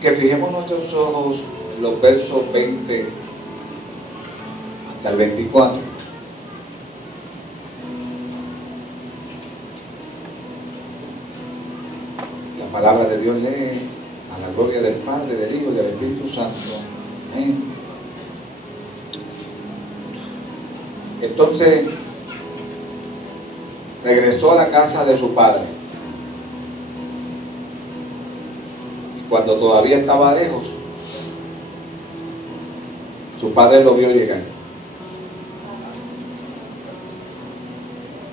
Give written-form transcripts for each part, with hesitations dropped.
que fijemos nuestros ojos en los versos 20 hasta el 24. La palabra de Dios lee a la gloria del Padre, del Hijo y del Espíritu Santo. Amén. Entonces regresó a la casa de su padre. Cuando todavía estaba lejos, su padre lo vio llegar.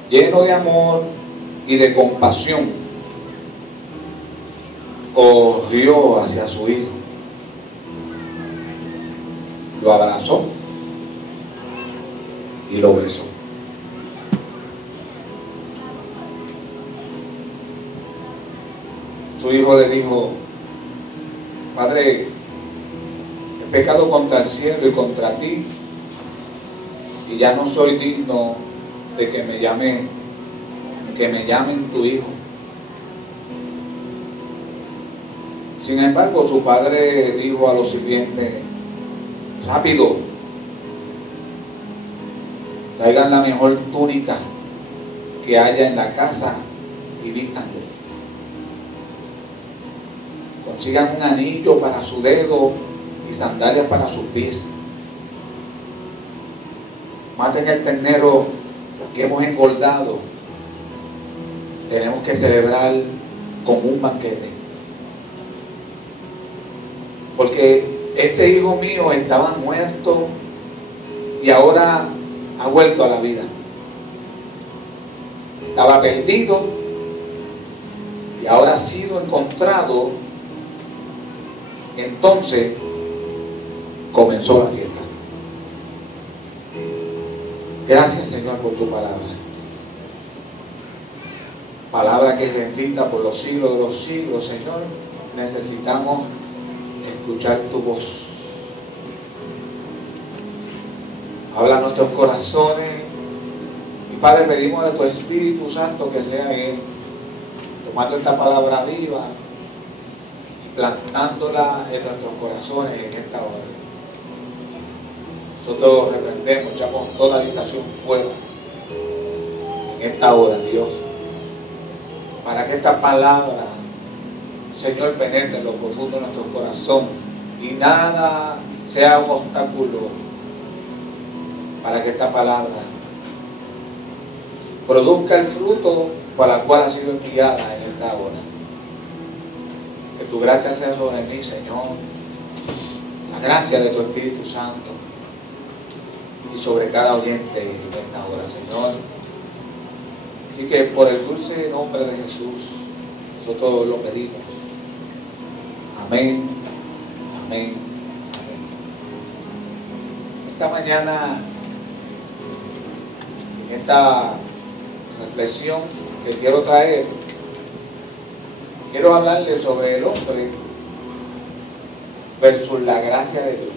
Lleno de amor y de compasión, corrió hacia su hijo, lo abrazó y lo besó. Su hijo le dijo: Padre, he pecado contra el cielo y contra ti, y ya no soy digno de que me llamen tu hijo. Sin embargo, su padre dijo a los sirvientes: rápido, traigan la mejor túnica que haya en la casa y vístanle. Consigan un anillo para su dedo y sandalias para sus pies. Maten el ternero que hemos engordado. Tenemos que celebrar con un banquete. Porque este hijo mío estaba muerto y ahora ha vuelto a la vida. Estaba perdido y ahora ha sido encontrado. Entonces comenzó la fiesta. Gracias, Señor, por tu palabra. Palabra que es bendita por los siglos de los siglos, Señor. Necesitamos escuchar tu voz. Habla a nuestros corazones. Y Padre, pedimos de tu Espíritu Santo que sea Él, tomando esta palabra viva, plantándola en nuestros corazones en esta hora. Nosotros reprendemos, echamos toda habitación fuera en esta hora, Dios, para que esta palabra, Señor, penetre en lo profundo de nuestros corazones y nada sea un obstáculo para que esta palabra produzca el fruto para el cual ha sido enviada en esta hora. Que tu gracia sea sobre mí, Señor, la gracia de tu Espíritu Santo y sobre cada oyente en esta hora, Señor. Así que por el dulce nombre de Jesús, nosotros lo pedimos. Amén, amén, amén. Esta mañana, en esta reflexión que quiero traer, quiero hablarles sobre el hombre versus la gracia de Dios.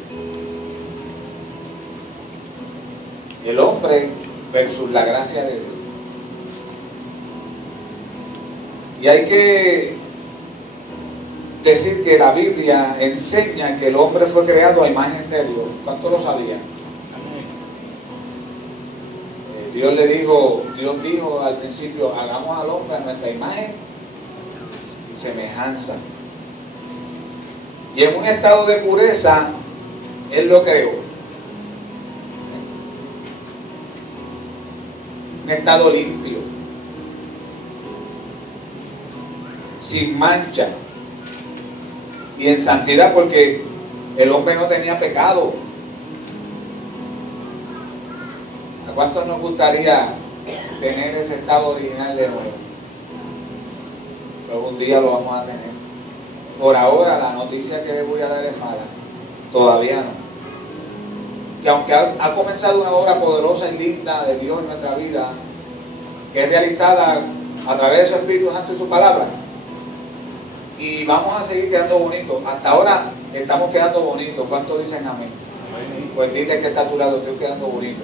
El hombre versus la gracia de Dios. Y hay que decir que la Biblia enseña que el hombre fue creado a imagen de Dios. ¿Cuántos lo sabían? Dios dijo al principio: hagamos al hombre a nuestra imagen y semejanza. Y en un estado de pureza Él lo creó. Un estado limpio, sin mancha y en santidad, porque el hombre no tenía pecado. ¿A cuántos nos gustaría tener ese estado original de nuevo? Pero un día lo vamos a tener. Por ahora la noticia que les voy a dar es mala. Todavía no. Que aunque ha comenzado una obra poderosa y linda de Dios en nuestra vida, que es realizada a través de su Espíritu Santo y su palabra, y vamos a seguir quedando bonitos. Hasta ahora estamos quedando bonitos. ¿Cuántos dicen amén? Pues dile que está a tu lado: estoy quedando bonito.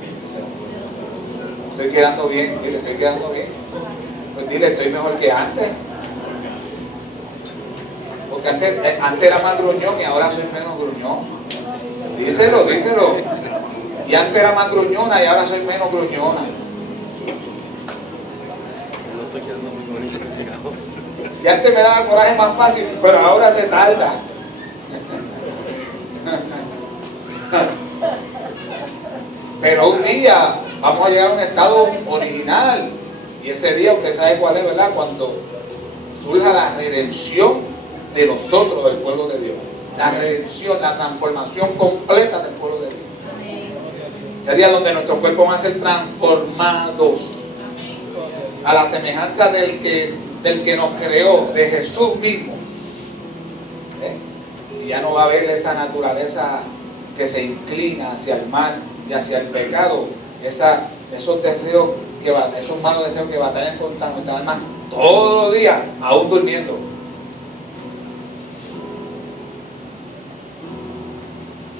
Estoy quedando bien. Dile: estoy quedando bien. Pues dile: estoy mejor que antes. Porque antes era más gruñón y ahora soy menos gruñón. Díselo, díselo. Y antes era más gruñona y ahora soy menos gruñona. Y antes me daba coraje más fácil, pero ahora se tarda. Pero un día vamos a llegar a un estado original. Y ese día usted sabe cuál es, ¿verdad? Cuando surja la redención de nosotros, del pueblo de Dios. La redención, la transformación completa del pueblo de Dios. Ese día donde nuestros cuerpos van a ser transformados a la semejanza del que nos creó, de Jesús mismo. Y ya no va a haber esa naturaleza que se inclina hacia el mal y hacia el pecado, esos deseos esos malos deseos que batallan contra nuestra alma todos los días, aún durmiendo.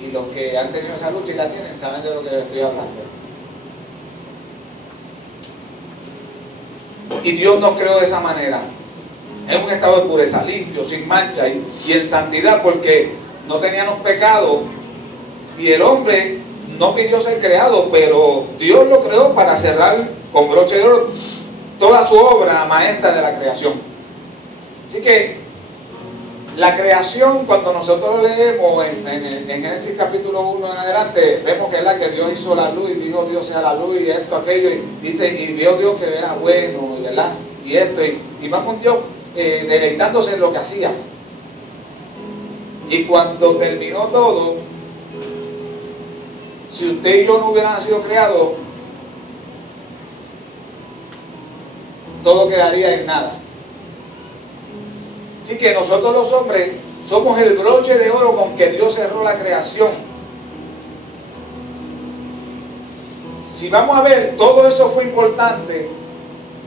Y los que han tenido esa lucha y la tienen saben de lo que les estoy hablando. Y Dios nos creó de esa manera, en un estado de pureza, limpio, sin mancha y en santidad, porque no teníamos pecado. Y el hombre no pidió ser creado, pero Dios lo creó para cerrar con broche de oro toda su obra maestra de la creación. Así que la creación, cuando nosotros leemos en Génesis capítulo 1 en adelante, vemos que es la que Dios hizo la luz y dijo Dios sea la luz y esto, aquello, y dice, y vio Dios que era bueno, ¿verdad? Y esto, y vamos Dios deleitándose en lo que hacía. Y cuando terminó todo, si usted y yo no hubieran sido creados, todo quedaría en nada. Así que nosotros los hombres somos el broche de oro con que Dios cerró la creación. Si vamos a ver, todo eso fue importante,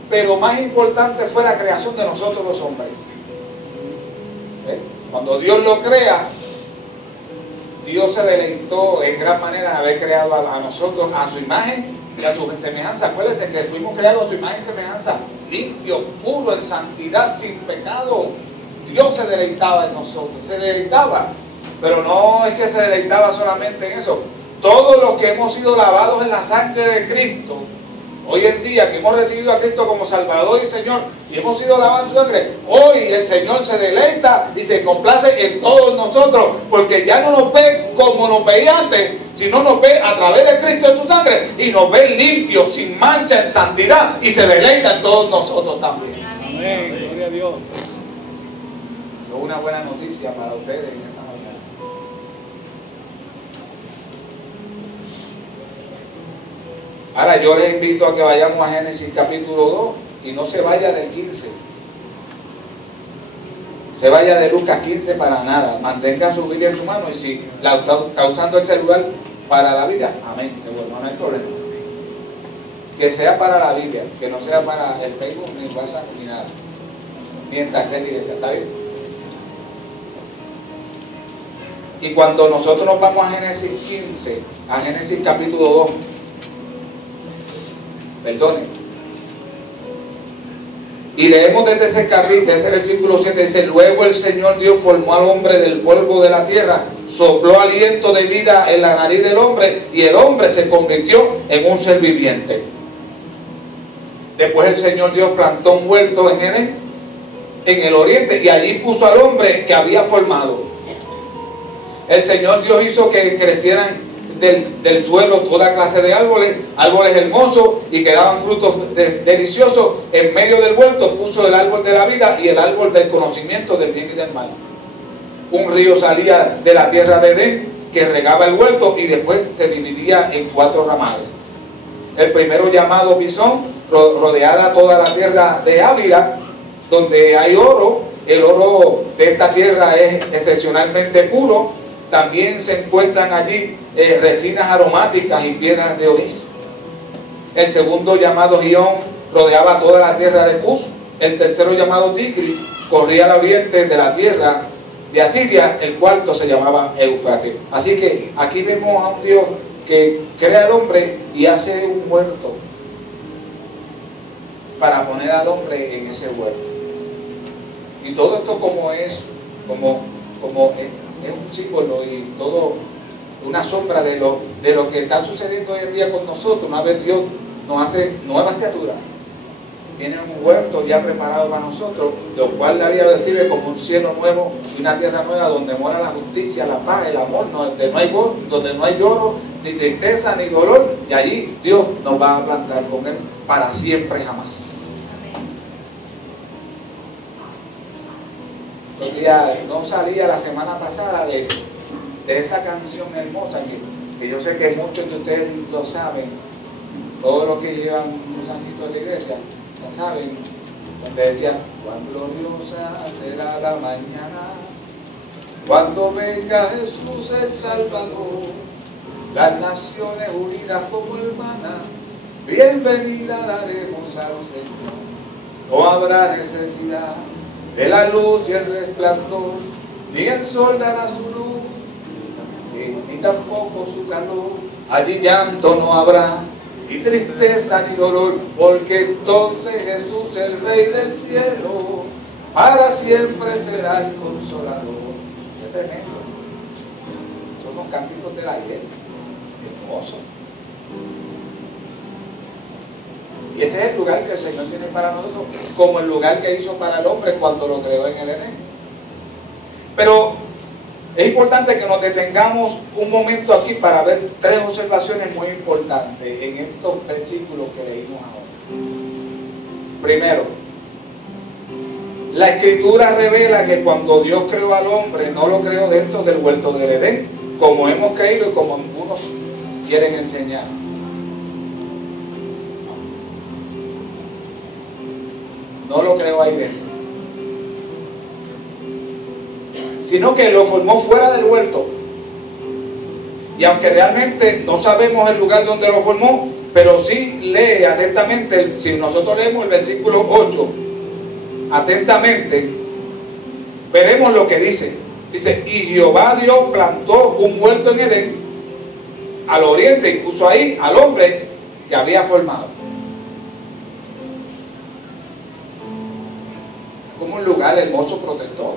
pero más importante fue la creación de nosotros los hombres. Cuando Dios lo crea, Dios se deleitó en gran manera de haber creado a nosotros a su imagen y a su semejanza. Acuérdense que fuimos creados a su imagen y semejanza, limpio, puro, en santidad, sin pecado. Dios se deleitaba en nosotros, se deleitaba. Pero no es que se deleitaba solamente en eso. Todos los que hemos sido lavados en la sangre de Cristo, hoy en día que hemos recibido a Cristo como Salvador y Señor y hemos sido lavados en su sangre, hoy el Señor se deleita y se complace en todos nosotros, porque ya no nos ve como nos veía antes, sino nos ve a través de Cristo en su sangre y nos ve limpios, sin mancha, en santidad, y se deleita en todos nosotros también. Amén. Gloria a Dios. Es una buena noticia para ustedes en esta mañana. Ahora yo les invito a que vayamos a Génesis capítulo 2 y no se vaya del 15. Se vaya de Lucas 15 para nada. Mantenga su Biblia en su mano y si la está usando el celular para la Biblia, amén, que bueno, no hay problema. Que sea para la Biblia, que no sea para el Facebook, ni WhatsApp, ni nada. Mientras esté en la iglesia, ¿está bien? Y cuando nosotros nos vamos a Génesis 15, a Génesis capítulo 2, perdonen, y leemos desde ese capítulo, ese versículo 7, dice: luego el Señor Dios formó al hombre del polvo de la tierra, sopló aliento de vida en la nariz del hombre, y el hombre se convirtió en un ser viviente. Después el Señor Dios plantó un huerto en Edén, en el oriente, y allí puso al hombre que había formado. El Señor Dios hizo que crecieran del suelo toda clase de árboles, árboles hermosos y que daban frutos deliciosos. En medio del huerto puso el árbol de la vida y el árbol del conocimiento del bien y del mal. Un río salía de la tierra de Edén que regaba el huerto y después se dividía en 4 ramales. El primero, llamado Pisón, rodeaba toda la tierra de Ávila, donde hay oro. El oro de esta tierra es excepcionalmente puro. También se encuentran allí resinas aromáticas y piedras de onís. El segundo, llamado Gión, rodeaba toda la tierra de Cus. El tercero, llamado Tigris, corría al oriente de la tierra de Asiria. El cuarto se llamaba Eufrates. Así que aquí vemos a un Dios que crea al hombre y hace un huerto para poner al hombre en ese huerto. Y todo esto, como es como es un símbolo y todo una sombra de lo que está sucediendo hoy en día con nosotros. Una vez Dios nos hace nuevas criaturas, tiene un huerto ya preparado para nosotros, lo cual la Biblia lo describe como un cielo nuevo y una tierra nueva donde mora la justicia, la paz, el amor, donde no hay lloro, ni tristeza, ni dolor, y allí Dios nos va a plantar con Él para siempre jamás. No salía la semana pasada de esa canción hermosa que yo sé que muchos de ustedes lo saben, todos los que llevan unos añitos en la iglesia lo saben, donde decía: cuán gloriosa será la mañana cuando venga Jesús el Salvador, las naciones unidas como hermanas, bienvenida daremos al Señor. No habrá necesidad de la luz y el resplandor, ni el sol dará su luz, ni tampoco su calor. Allí llanto no habrá, ni tristeza ni dolor, porque entonces Jesús, el Rey del cielo, para siempre será el consolador. Es tremendo. Son los cánticos del ayer, hermoso. Y ese es el lugar que el Señor tiene para nosotros, como el lugar que hizo para el hombre cuando lo creó en el Edén. Pero es importante que nos detengamos un momento aquí para ver tres observaciones muy importantes en estos versículos que leímos ahora. Primero, la Escritura revela que cuando Dios creó al hombre, no lo creó dentro del huerto del Edén, como hemos creído y como algunos quieren enseñar. No lo creó ahí dentro, sino que lo formó fuera del huerto. Y aunque realmente no sabemos el lugar donde lo formó, pero sí lee atentamente, si nosotros leemos el versículo 8 atentamente, veremos lo que dice. Dice: y Jehová Dios plantó un huerto en Edén al oriente y puso ahí al hombre que había formado. Como un lugar hermoso protector.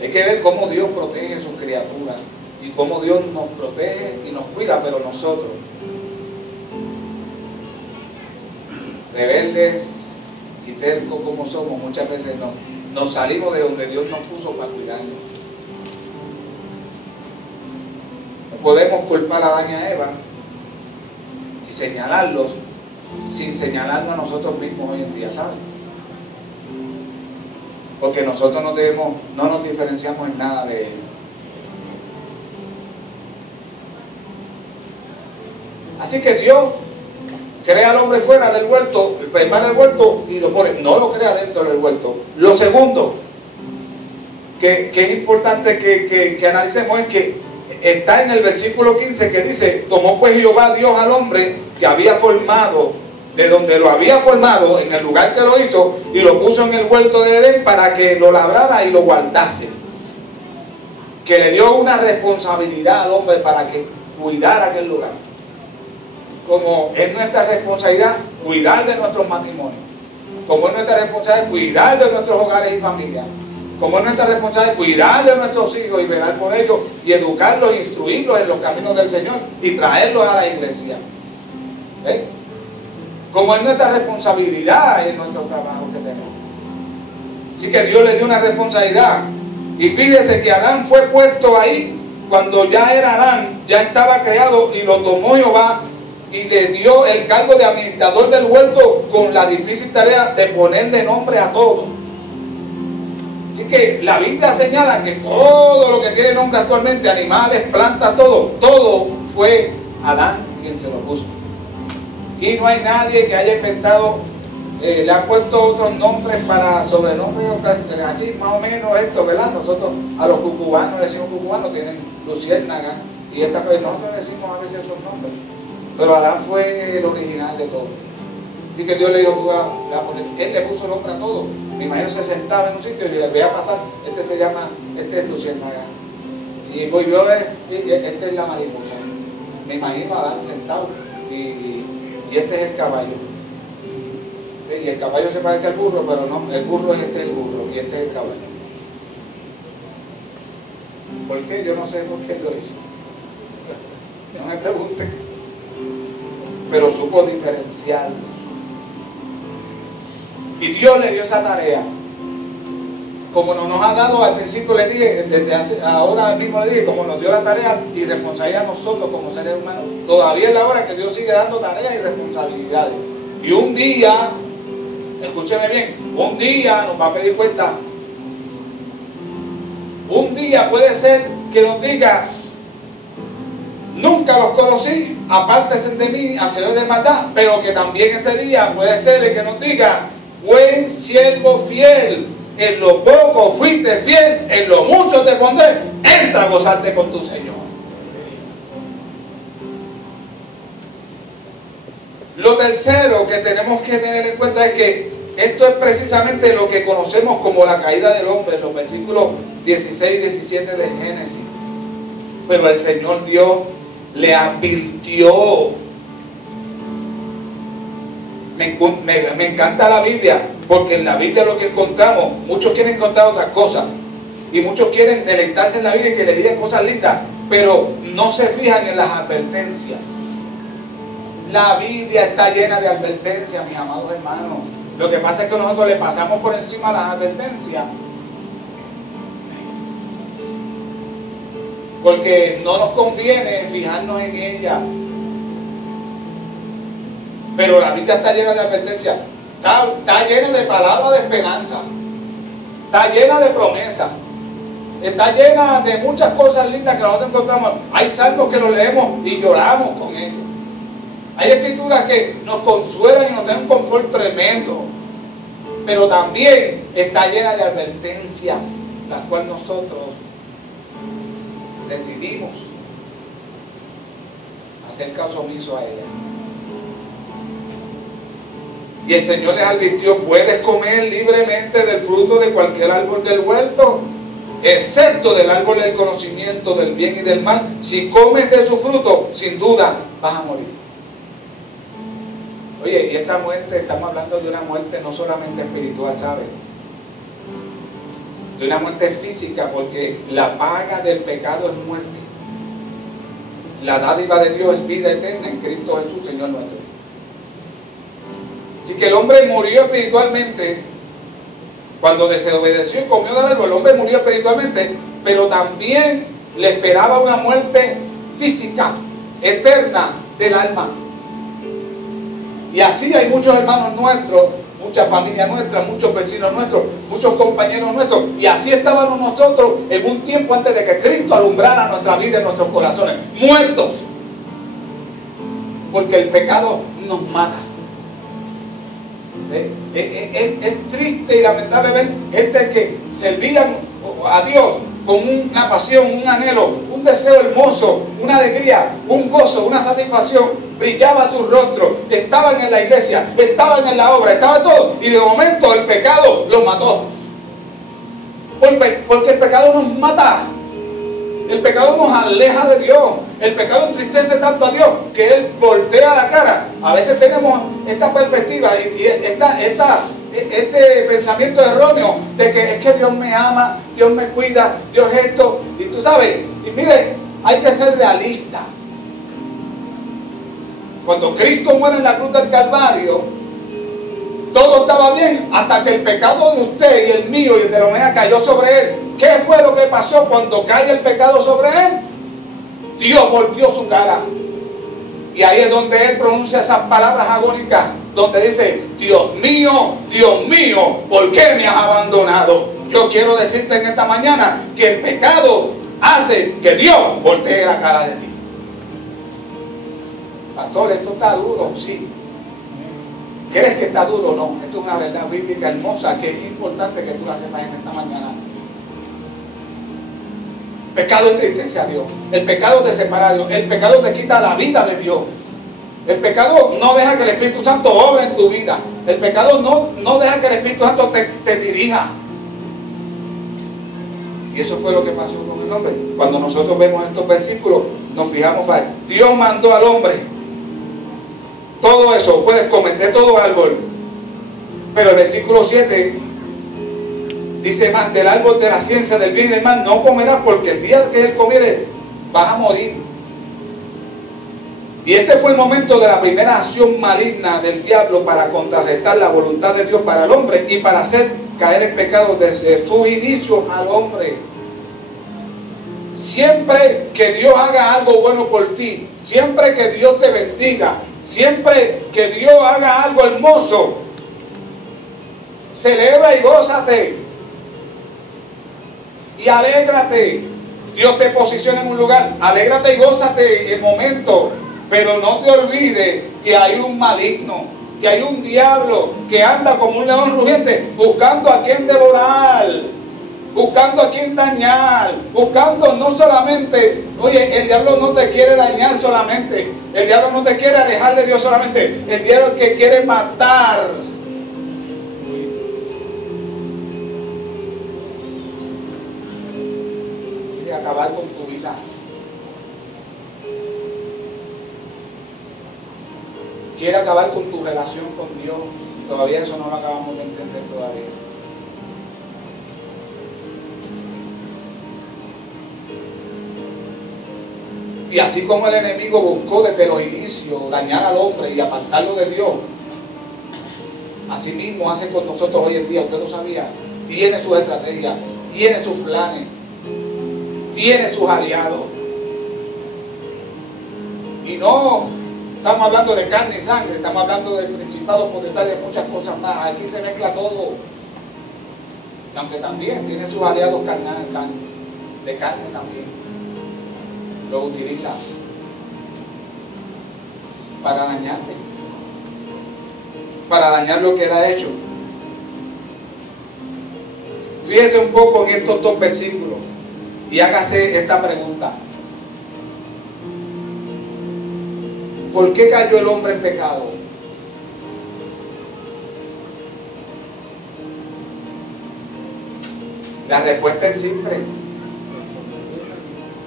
Hay que ver cómo Dios protege a sus criaturas y cómo Dios nos protege y nos cuida, pero nosotros, rebeldes y tercos como somos, muchas veces nos salimos de donde Dios nos puso para cuidarnos. No podemos culpar a Adán y a Eva y señalarlos sin señalarnos a nosotros mismos hoy en día, ¿saben? Porque nosotros no nos diferenciamos en nada de ellos. Así que Dios crea al hombre fuera del huerto, prepara el huerto y lo pone, no lo crea dentro del huerto. Lo segundo que es importante que analicemos es que está en el versículo 15 que dice: tomó pues Jehová Dios al hombre que había formado, de donde lo había formado, en el lugar que lo hizo, y lo puso en el huerto de Edén para que lo labrara y lo guardase. Que le dio una responsabilidad al hombre para que cuidara aquel lugar. Como es nuestra responsabilidad cuidar de nuestros matrimonios, como es nuestra responsabilidad cuidar de nuestros hogares y familias, como es nuestra responsabilidad cuidar de nuestros hijos y velar por ellos y educarlos e instruirlos en los caminos del Señor y traerlos a la iglesia. ¿Ves? Como es nuestra responsabilidad en nuestro trabajo que tenemos. Así que Dios le dio una responsabilidad. Y fíjese que Adán fue puesto ahí cuando ya era Adán, ya estaba creado, y lo tomó Jehová y le dio el cargo de administrador del huerto con la difícil tarea de ponerle nombre a todo. Así que la Biblia señala que todo lo que tiene nombre actualmente, animales, plantas, todo fue Adán quien se lo puso. Y no hay nadie que haya inventado, le ha puesto otros nombres para sobrenombres, así más o menos esto, ¿verdad? Nosotros a los cucubanos le decimos cucubanos, tienen luciérnaga y esta cosa, nosotros decimos a veces otros nombres. Pero Adán fue el original de todo. Y que Dios le dijo, él le puso nombre a todo. Me imagino se sentaba en un sitio y le veía pasar, este es luciérnaga. Y voy yo a ver, este es la mariposa. Me imagino a Adán sentado y este es el caballo. Y el caballo se parece al burro, pero no, el burro es el burro y este es el caballo. ¿Por qué? Yo no sé por qué lo hizo. No me pregunten. Pero supo diferenciarlos. Y Dios le dio esa tarea. Como nos ha dado al principio, le dije, desde ahora mismo le dije, como nos dio la tarea y responsabilidad a nosotros como seres humanos, todavía es la hora que Dios sigue dando tareas y responsabilidades. Y un día, escúcheme bien, un día nos va a pedir cuenta. Un día puede ser que nos diga: nunca los conocí, apártense de mí, hacedores de maldad. Pero que también ese día puede ser el que nos diga: buen siervo fiel, en lo poco fuiste fiel, en lo mucho te pondré, entra a gozarte con tu Señor. Lo tercero que tenemos que tener en cuenta es que esto es precisamente lo que conocemos como la caída del hombre, en los versículos 16 y 17 de Génesis. Pero el Señor Dios le advirtió. Me encanta la Biblia, porque en la Biblia lo que encontramos, muchos quieren encontrar otras cosas, y muchos quieren deleitarse en la Biblia y que le digan cosas lindas, pero no se fijan en las advertencias. La Biblia está llena de advertencias, mis amados hermanos. Lo que pasa es que nosotros le pasamos por encima las advertencias porque no nos conviene fijarnos en ellas. Pero la Biblia está llena de advertencias, está llena de palabras de esperanza, está llena de promesas, está llena de muchas cosas lindas que nosotros encontramos. Hay salmos que los leemos y lloramos con ellos. Hay escrituras que nos consuelan y nos dan un confort tremendo. Pero también está llena de advertencias, las cuales nosotros decidimos hacer caso omiso a ellas. Y el Señor les advirtió: puedes comer libremente del fruto de cualquier árbol del huerto, excepto del árbol del conocimiento del bien y del mal. Si comes de su fruto, sin duda vas a morir. Oye, y esta muerte, estamos hablando de una muerte no solamente espiritual, ¿sabe? De una muerte física, porque la paga del pecado es muerte. La dádiva de Dios es vida eterna en Cristo Jesús, Señor nuestro. Así que el hombre murió espiritualmente cuando desobedeció y comió del árbol. El hombre murió espiritualmente, pero también le esperaba una muerte física, eterna del alma. Y así hay muchos hermanos nuestros, muchas familias nuestras, muchos vecinos nuestros, muchos compañeros nuestros. Y así estábamos nosotros en un tiempo antes de que Cristo alumbrara nuestra vida y nuestros corazones, muertos. Porque el pecado nos mata. Es triste y lamentable ver gente que servían a Dios con una pasión, un anhelo, un deseo hermoso, una alegría, un gozo, una satisfacción. Brillaba su rostro, estaban en la iglesia, estaban en la obra, estaban todo, y de momento el pecado los mató. Porque el pecado nos mata. El pecado nos aleja de Dios. El pecado entristece tanto a Dios que Él voltea la cara. A veces tenemos esta perspectiva y este pensamiento erróneo de que es que Dios me ama, Dios me cuida, Dios esto. Y tú sabes, y mire, hay que ser realista. Cuando Cristo muere en la cruz del Calvario, todo estaba bien hasta que el pecado de usted y el mío y el de la humanidad cayó sobre Él. ¿Qué fue lo que pasó cuando cae el pecado sobre Él? Dios volvió su cara. Y ahí es donde Él pronuncia esas palabras agónicas, donde dice: Dios mío, ¿por qué me has abandonado? Yo quiero decirte en esta mañana que el pecado hace que Dios voltee la cara de ti. Pastor, esto está duro, sí. ¿Crees que está duro? No, esto es una verdad bíblica hermosa que es importante que tú la sepas en esta mañana. El pecado entristece a Dios. El pecado te separa a Dios. El pecado te quita la vida de Dios. El pecado no deja que el Espíritu Santo obre en tu vida. El pecado no deja que el Espíritu Santo te dirija. Y eso fue lo que pasó con el hombre. Cuando nosotros vemos estos versículos, nos fijamos, Dios mandó al hombre todo eso, puedes comer de todo árbol, Pero el versículo 7 dice más: del árbol de la ciencia del bien y del mal no comerás, porque el día que él comiere vas a morir. Y este fue el momento de la primera acción maligna del diablo para contrarrestar la voluntad de Dios para el hombre y para hacer caer en pecado desde sus inicios al hombre. Siempre que Dios haga algo bueno por ti, siempre que Dios te bendiga, siempre que Dios haga algo hermoso, celebra y gózate y alégrate. Dios te posiciona en un lugar, alégrate y gózate el momento, pero no te olvides que hay un maligno, que hay un diablo que anda como un león rugiente buscando a quien devorar, buscando a quien dañar, buscando no solamente, oye, el diablo no te quiere dañar solamente, el diablo no te quiere alejar de Dios solamente, el diablo que quiere matar. Quiere acabar con tu vida. Quiere acabar con tu relación con Dios. Todavía eso no lo acabamos de entender todavía. Y así como el enemigo buscó desde los inicios dañar al hombre y apartarlo de Dios, así mismo hace con nosotros hoy en día. Usted lo sabía. Tiene sus estrategias, tiene sus planes, tiene sus aliados. Y no estamos hablando de carne y sangre, estamos hablando del principado potestad, de muchas cosas más. Aquí se mezcla todo. Y aunque también tiene sus aliados carnales, de carne también, lo utiliza para dañarte, para dañar lo que él ha hecho. Fíjese un poco en estos dos versículos y hágase esta pregunta: ¿por qué cayó el hombre en pecado? La respuesta es simple: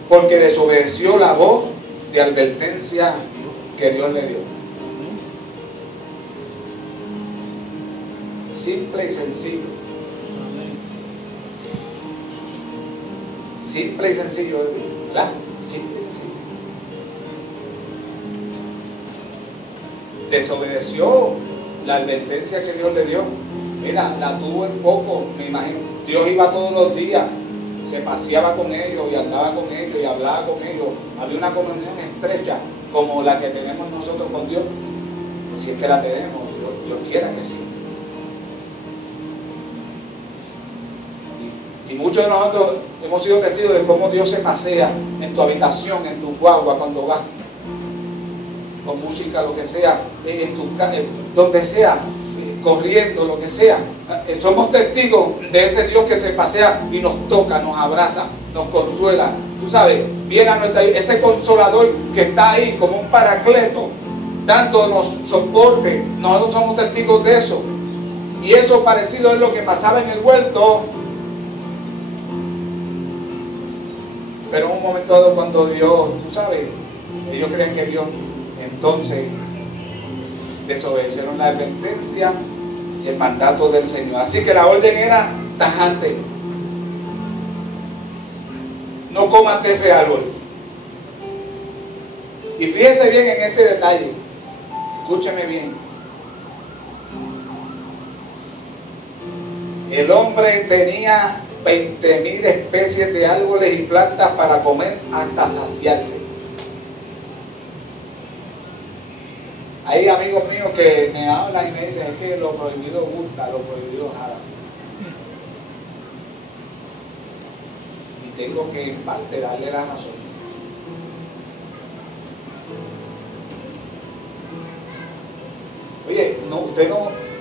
porque desobedeció la voz de advertencia que Dios le dio. Simple y sencillo. Simple y sencillo, ¿verdad? Simple y sencillo. Desobedeció la advertencia que Dios le dio. Mira, la tuvo en poco, me imagino. Dios iba todos los días, se paseaba con ellos y andaba con ellos y hablaba con ellos. Había una comunión estrecha como la que tenemos nosotros con Dios. Si es que la tenemos, Dios quiera que sí. Y muchos de nosotros hemos sido testigos de cómo Dios se pasea en tu habitación, en tu guagua, cuando vas con música, lo que sea, en tu casa, donde sea, corriendo, lo que sea. Somos testigos de ese Dios que se pasea y nos toca, nos abraza, nos consuela. Tú sabes, viene a nuestra vida, ese consolador que está ahí como un paracleto, dándonos soporte. Nosotros somos testigos de eso. Y eso parecido es lo que pasaba en el huerto. Pero en un momento dado, cuando Dios, tú sabes, ellos creen que Dios, entonces desobedecieron la advertencia y el mandato del Señor. Así que la orden era tajante: no coman de ese árbol. Y fíjese bien en este detalle, escúcheme bien. El hombre tenía 20.000 especies de árboles y plantas para comer hasta saciarse. Hay amigos míos que me hablan y me dicen: es que lo prohibido gusta, lo prohibido jala. Y tengo que en parte darle la razón. Oye,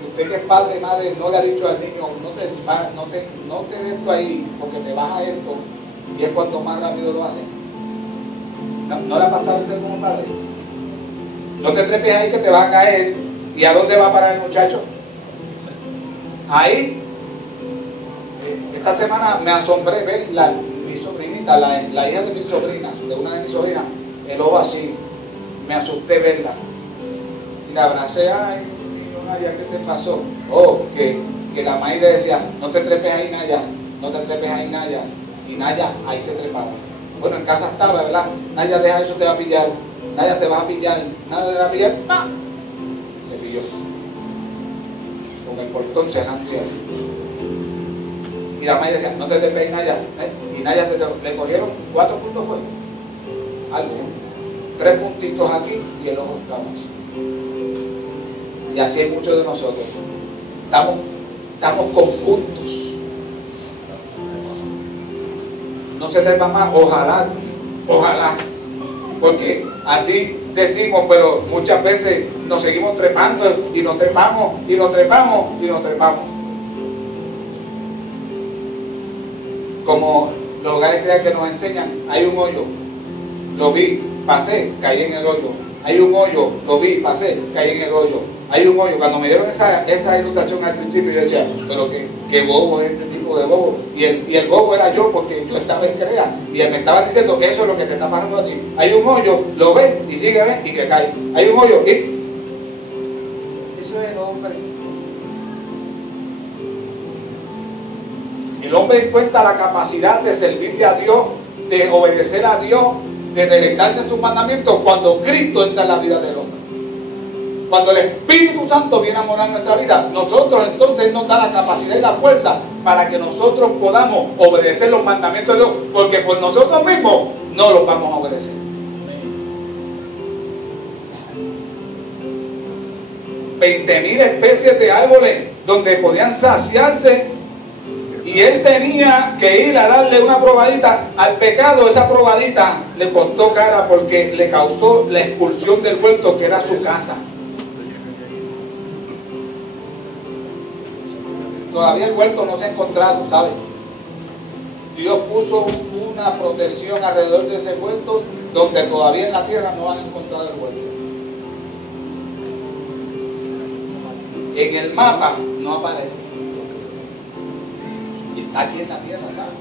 usted que es padre, madre, no le ha dicho al niño: no te des esto ahí porque te baja esto, y es cuanto más rápido lo hacen. ¿No le ha pasado a usted como padre? No te trepes ahí que te va a caer. ¿Y a dónde va a parar el muchacho? Ahí. Esta semana me asombré ver mi sobrinita, la hija de mi sobrina, de una de mis sobrinas, el ojo así. Me asusté verla. Y la abracé, ay, María, ¿qué te pasó? Oh, que la madre le decía, no te trepes ahí, Naya, no te trepes ahí, Naya. Y Naya ahí se trepaba. Bueno, en casa estaba, ¿verdad? Naya, deja eso, te va a pillar. Naya, te vas a pillar. Nada te va a pillar. ¡Ah! Se pilló. Con el portón cerrando y ahí. Y la madre decía, no te trepes, Naya. Y Naya le cogieron 4 puntos, fue. Algo. 3 puntitos aquí y el ojo estaba así. Y así hay muchos de nosotros. Estamos con puntos. No se trepa más, ojalá, porque así decimos, pero muchas veces nos seguimos trepando y nos trepamos y nos trepamos y nos trepamos. Como los hogares que nos enseñan, hay un hoyo, lo vi, pasé, caí en el hoyo. Hay un hoyo, lo vi, pasé, caí en el hoyo. Hay un hoyo. Cuando me dieron esa ilustración al principio, yo decía, pero qué bobo es este tipo de bobo. Y el bobo era yo, porque yo estaba en CREA. Y él me estaba diciendo, eso es lo que te está pasando a ti. Hay un hoyo, lo ves y sigue, ves y que cae. Hay un hoyo y... Eso es el hombre. El hombre encuentra la capacidad de servirle a Dios, de obedecer a Dios, de deleitarse en sus mandamientos cuando Cristo entra en la vida del hombre. Cuando el Espíritu Santo viene a morar en nuestra vida, nosotros entonces nos da la capacidad y la fuerza para que nosotros podamos obedecer los mandamientos de Dios, porque por nosotros mismos no los vamos a obedecer. 20.000 especies de árboles donde podían saciarse, y él tenía que ir a darle una probadita al pecado. Esa probadita le costó cara porque le causó la expulsión del huerto que era su casa. Todavía el huerto no se ha encontrado, ¿sabes? Dios puso una protección alrededor de ese huerto donde todavía en la tierra no han encontrado el huerto. En el mapa no aparece. Y está aquí en la tierra, ¿sabes?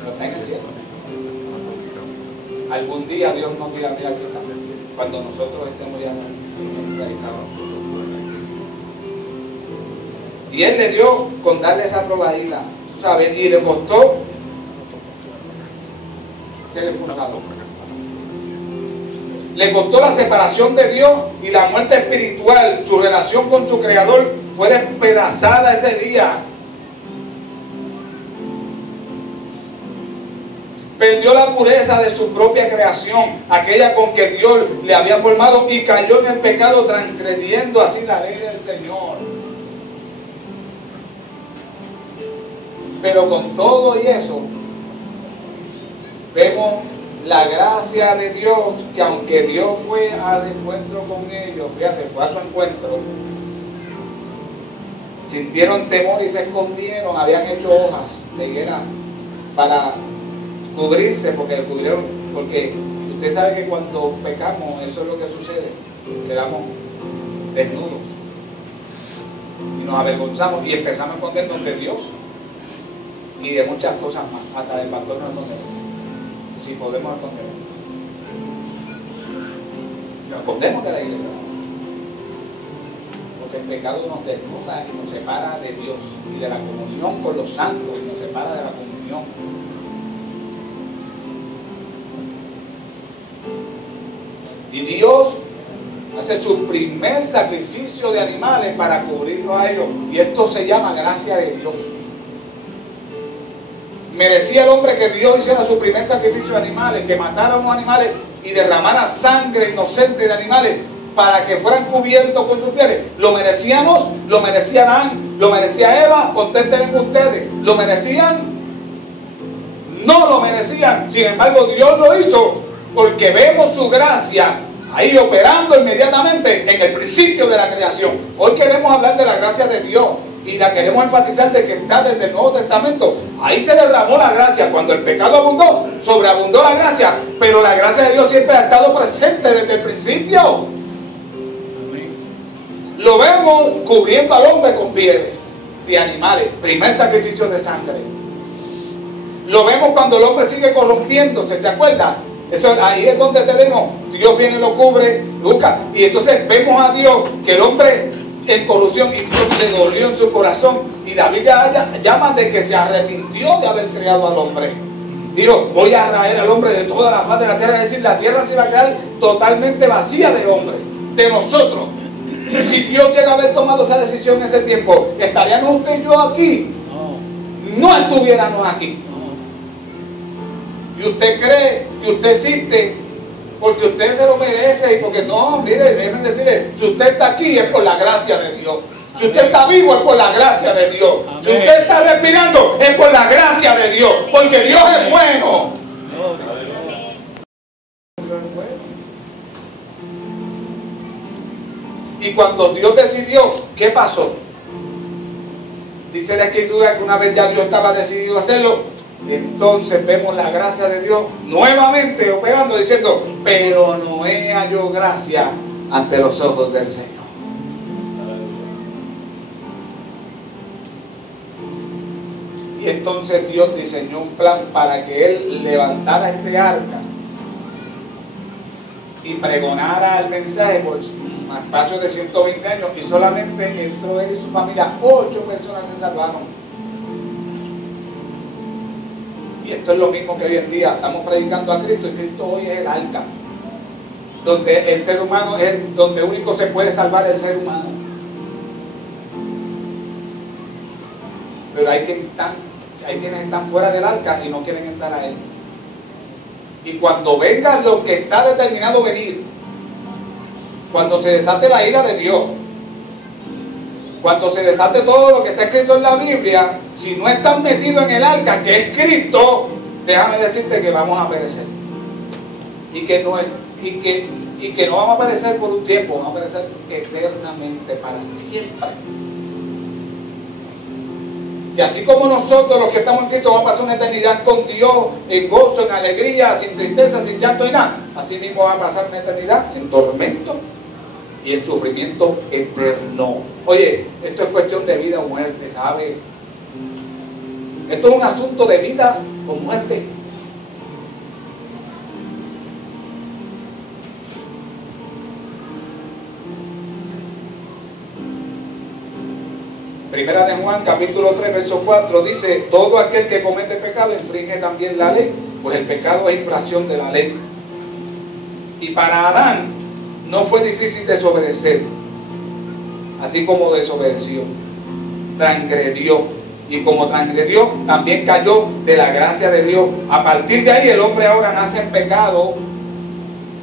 Pero está en el cielo. Algún día Dios nos dirá, mira, aquí está. Cuando nosotros estemos ya ahí. Y Él le dio con darle esa probadita, ¿sabes? Y le costó ser expulsado. Le costó la separación de Dios y la muerte espiritual. Su relación con su Creador fue despedazada ese día. Perdió la pureza de su propia creación, aquella con que Dios le había formado, y cayó en el pecado, transgrediendo así la ley del Señor. Pero con todo y eso, vemos la gracia de Dios, que aunque Dios fue al encuentro con ellos, fíjate, fue a su encuentro, sintieron temor y se escondieron, habían hecho hojas de higuera para cubrirse, porque usted sabe que cuando pecamos, eso es lo que sucede, quedamos desnudos y nos avergonzamos y empezamos a escondernos de Dios y de muchas cosas más, hasta del pastor nos escondemos, si podemos escondernos. Nos escondemos de la iglesia, porque el pecado nos desnuda y nos separa de Dios y de la comunión con los santos, y nos separa de la comunión. Y Dios hace su primer sacrificio de animales para cubrirlos a ellos, y esto se llama gracia de Dios. Merecía el hombre que Dios hiciera su primer sacrificio de animales, que matara a unos animales y derramara sangre inocente de animales para que fueran cubiertos con sus pieles. ¿Lo merecíamos? ¿Lo merecía Adán? ¿Lo merecía Eva? Conténtenme ustedes. ¿Lo merecían? No lo merecían. Sin embargo, Dios lo hizo porque vemos su gracia ahí operando inmediatamente en el principio de la creación. Hoy queremos hablar de la gracia de Dios y la queremos enfatizar de que está desde el Nuevo Testamento. Ahí se derramó la gracia. Cuando el pecado abundó, sobreabundó la gracia, pero la gracia de Dios siempre ha estado presente desde el principio. Lo vemos cubriendo al hombre con pieles de animales, primer sacrificio de sangre. Lo vemos cuando el hombre sigue corrompiéndose, ¿se acuerda? Eso, ahí es donde tenemos, Dios viene y lo cubre, busca, y entonces vemos a Dios que el hombre en corrupción, y Dios le dolió en su corazón, y la Biblia llama de que se arrepintió de haber creado al hombre. Dijo, voy a raer al hombre de toda la faz de la tierra, es decir, la tierra se va a quedar totalmente vacía de hombre, de nosotros. Si Dios llega a haber tomado esa decisión en ese tiempo, ¿estaríamos usted y yo aquí? No estuviéramos aquí. Y usted cree que usted existe porque usted se lo merece, y porque no, mire, déjenme decirle, si usted está aquí es por la gracia de Dios. Si usted está vivo es por la gracia de Dios. Amén. Si usted está respirando es por la gracia de Dios, porque Dios es bueno. Y cuando Dios decidió, ¿qué pasó? Dice la Escritura que una vez ya Dios estaba decidido a hacerlo, entonces vemos la gracia de Dios nuevamente operando, diciendo, pero Noé halló gracia ante los ojos del Señor. Y entonces Dios diseñó un plan para que Él levantara este arca y pregonara el mensaje por un espacio de 120 años, y solamente entró él y su familia, 8 personas se salvaron. Y esto es lo mismo que hoy en día estamos predicando a Cristo, y Cristo hoy es el arca, donde el ser humano es donde único se puede salvar el ser humano. Pero hay quienes están fuera del arca y no quieren entrar a él. Y cuando venga lo que está determinado venir, cuando se desate la ira de Dios, cuando se desate todo lo que está escrito en la Biblia, si no están metidos en el arca que es Cristo, déjame decirte que vamos a perecer. Y que no vamos a perecer por un tiempo, vamos a perecer eternamente, para siempre. Y así como nosotros, los que estamos en Cristo, vamos a pasar una eternidad con Dios, en gozo, en alegría, sin tristeza, sin llanto y nada, así mismo va a pasar una eternidad en tormento y en sufrimiento eterno. Oye, esto es cuestión de vida o muerte, ¿sabe? Esto es un asunto de vida o muerte. Primera de Juan, capítulo 3, verso 4, dice, todo aquel que comete pecado infringe también la ley, pues el pecado es infracción de la ley. Y para Adán no fue difícil desobedecer, así como desobedeció, transgredió, y como transgredió, también cayó de la gracia de Dios. A partir de ahí el hombre ahora nace en pecado,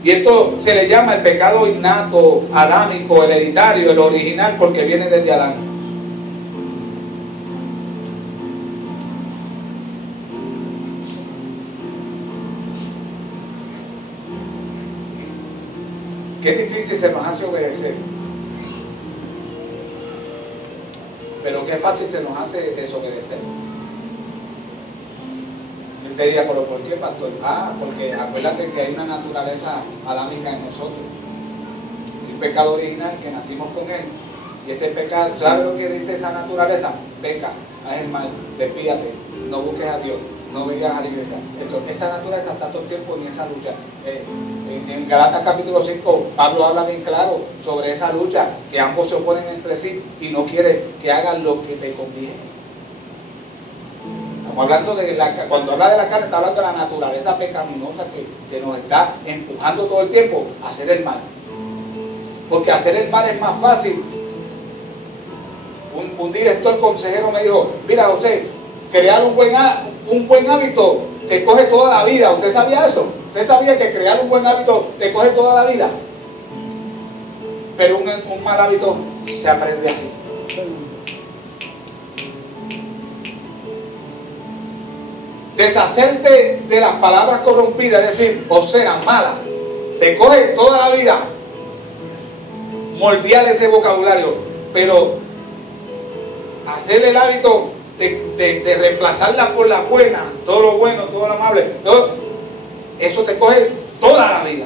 y esto se le llama el pecado innato, adámico, hereditario, el original, porque viene desde Adán. Qué difícil se nos hace obedecer, pero qué fácil se nos hace desobedecer. Y usted diría, ¿pero por qué, pastor? Porque acuérdate que hay una naturaleza adámica en nosotros, el pecado original, que nacimos con él, y ese pecado, ¿sabe lo que dice esa naturaleza? Peca, haz el mal, despídate, no busques a Dios, no vengas a la iglesia. Esa naturaleza está todo el tiempo en esa lucha. En Galatas capítulo 5, Pablo habla bien claro sobre esa lucha, que ambos se oponen entre sí y no quiere que hagan lo que te conviene. Estamos hablando cuando habla de la carne, está hablando de la naturaleza pecaminosa que nos está empujando todo el tiempo a hacer el mal. Porque hacer el mal es más fácil. Un director consejero me dijo, mira José, crear un buen hábito te coge toda la vida. ¿Usted sabía eso? ¿Usted sabía que crear un buen hábito te coge toda la vida? Pero un mal hábito se aprende así. Deshacerte de las palabras corrompidas, es decir, obscenas, malas, te coge toda la vida moldear ese vocabulario, pero hacer el hábito de reemplazarla por la buena, todo lo bueno, todo lo amable, eso te coge toda la vida.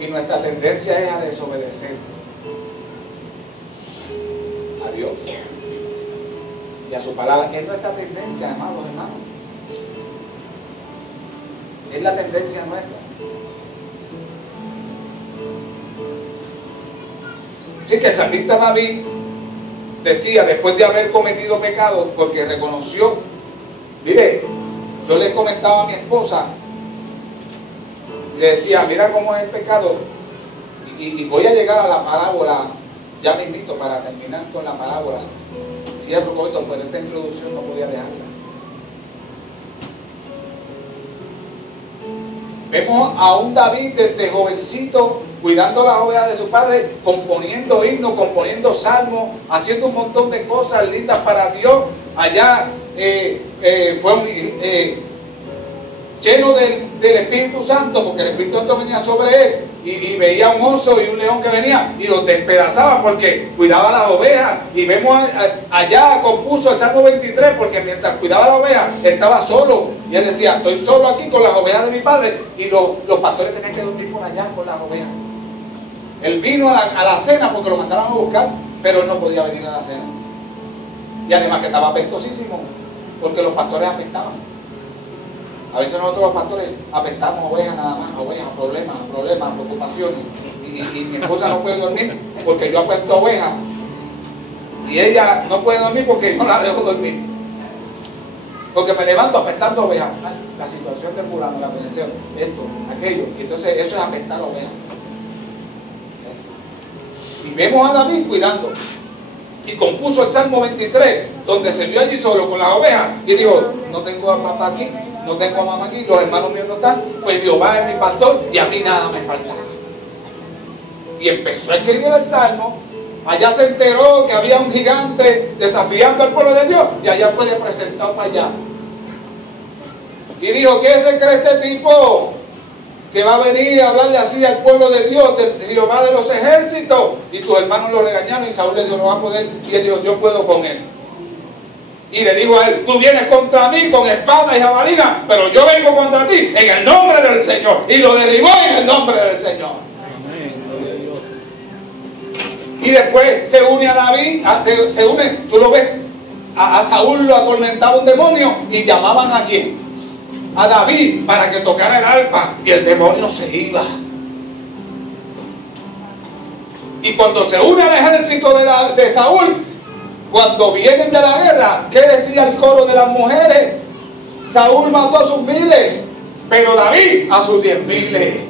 Y nuestra tendencia es a desobedecer a Dios y a su palabra. Es nuestra tendencia, amados hermanos. Es la tendencia nuestra. Así que el salmista David decía, después de haber cometido pecado, porque reconoció, mire, yo le comentaba a mi esposa, le decía, mira cómo es el pecado, y voy a llegar a la parábola, ya me invito para terminar con la parábola, cierro con esto, pero esta introducción no podía dejarla. Vemos a un David desde jovencito cuidando las ovejas de su padre, componiendo himnos, componiendo salmos, haciendo un montón de cosas lindas para Dios. Allá fue lleno del Espíritu Santo, porque el Espíritu Santo venía sobre él y veía un oso y un león que venía y los despedazaba porque cuidaba las ovejas. Y vemos allá compuso el Salmo 23 porque mientras cuidaba las ovejas estaba solo y él decía, estoy solo aquí con las ovejas de mi padre, y los pastores tenían que dormir por allá con las ovejas. Él vino a la cena porque lo mandaban a buscar, pero él no podía venir a la cena, y además que estaba apestosísimo porque los pastores apestaban. A veces nosotros los pastores apestamos ovejas nada más, ovejas, problemas, preocupaciones. Y mi esposa no puede dormir porque yo apesto ovejas. Y ella no puede dormir porque yo no la dejo dormir. Porque me levanto apestando ovejas. Ay, la situación de fulano, la pensión, esto, aquello. Y entonces eso es apestar ovejas. Y vemos a David cuidando. Y compuso el Salmo 23, donde se vio allí solo con las ovejas. Y dijo, no tengo a papá aquí, no tengo a mamá aquí, los hermanos míos no están, pues Jehová es mi pastor y a mí nada me faltará. Y empezó a escribir el Salmo. Allá se enteró que había un gigante desafiando al pueblo de Dios, y allá fue de presentado para allá. Y dijo, ¿qué se cree este tipo que va a venir a hablarle así al pueblo de Dios, de Jehová de los ejércitos? Y sus hermanos lo regañaron y Saúl le dijo, no va a poder. Y él dijo, yo puedo con él. Y le dijo a él, tú vienes contra mí con espada y jabalina, pero yo vengo contra ti en el nombre del Señor. Y lo derribó en el nombre del Señor. Y después se une a David, tú lo ves, a Saúl lo atormentaba un demonio y llamaban a quién, a David para que tocara el arpa, y el demonio se iba. Y cuando se une al ejército de Saúl, cuando vienen de la guerra, ¿qué decía el coro de las mujeres? Saúl mató a sus 1000, pero David a sus 10,000.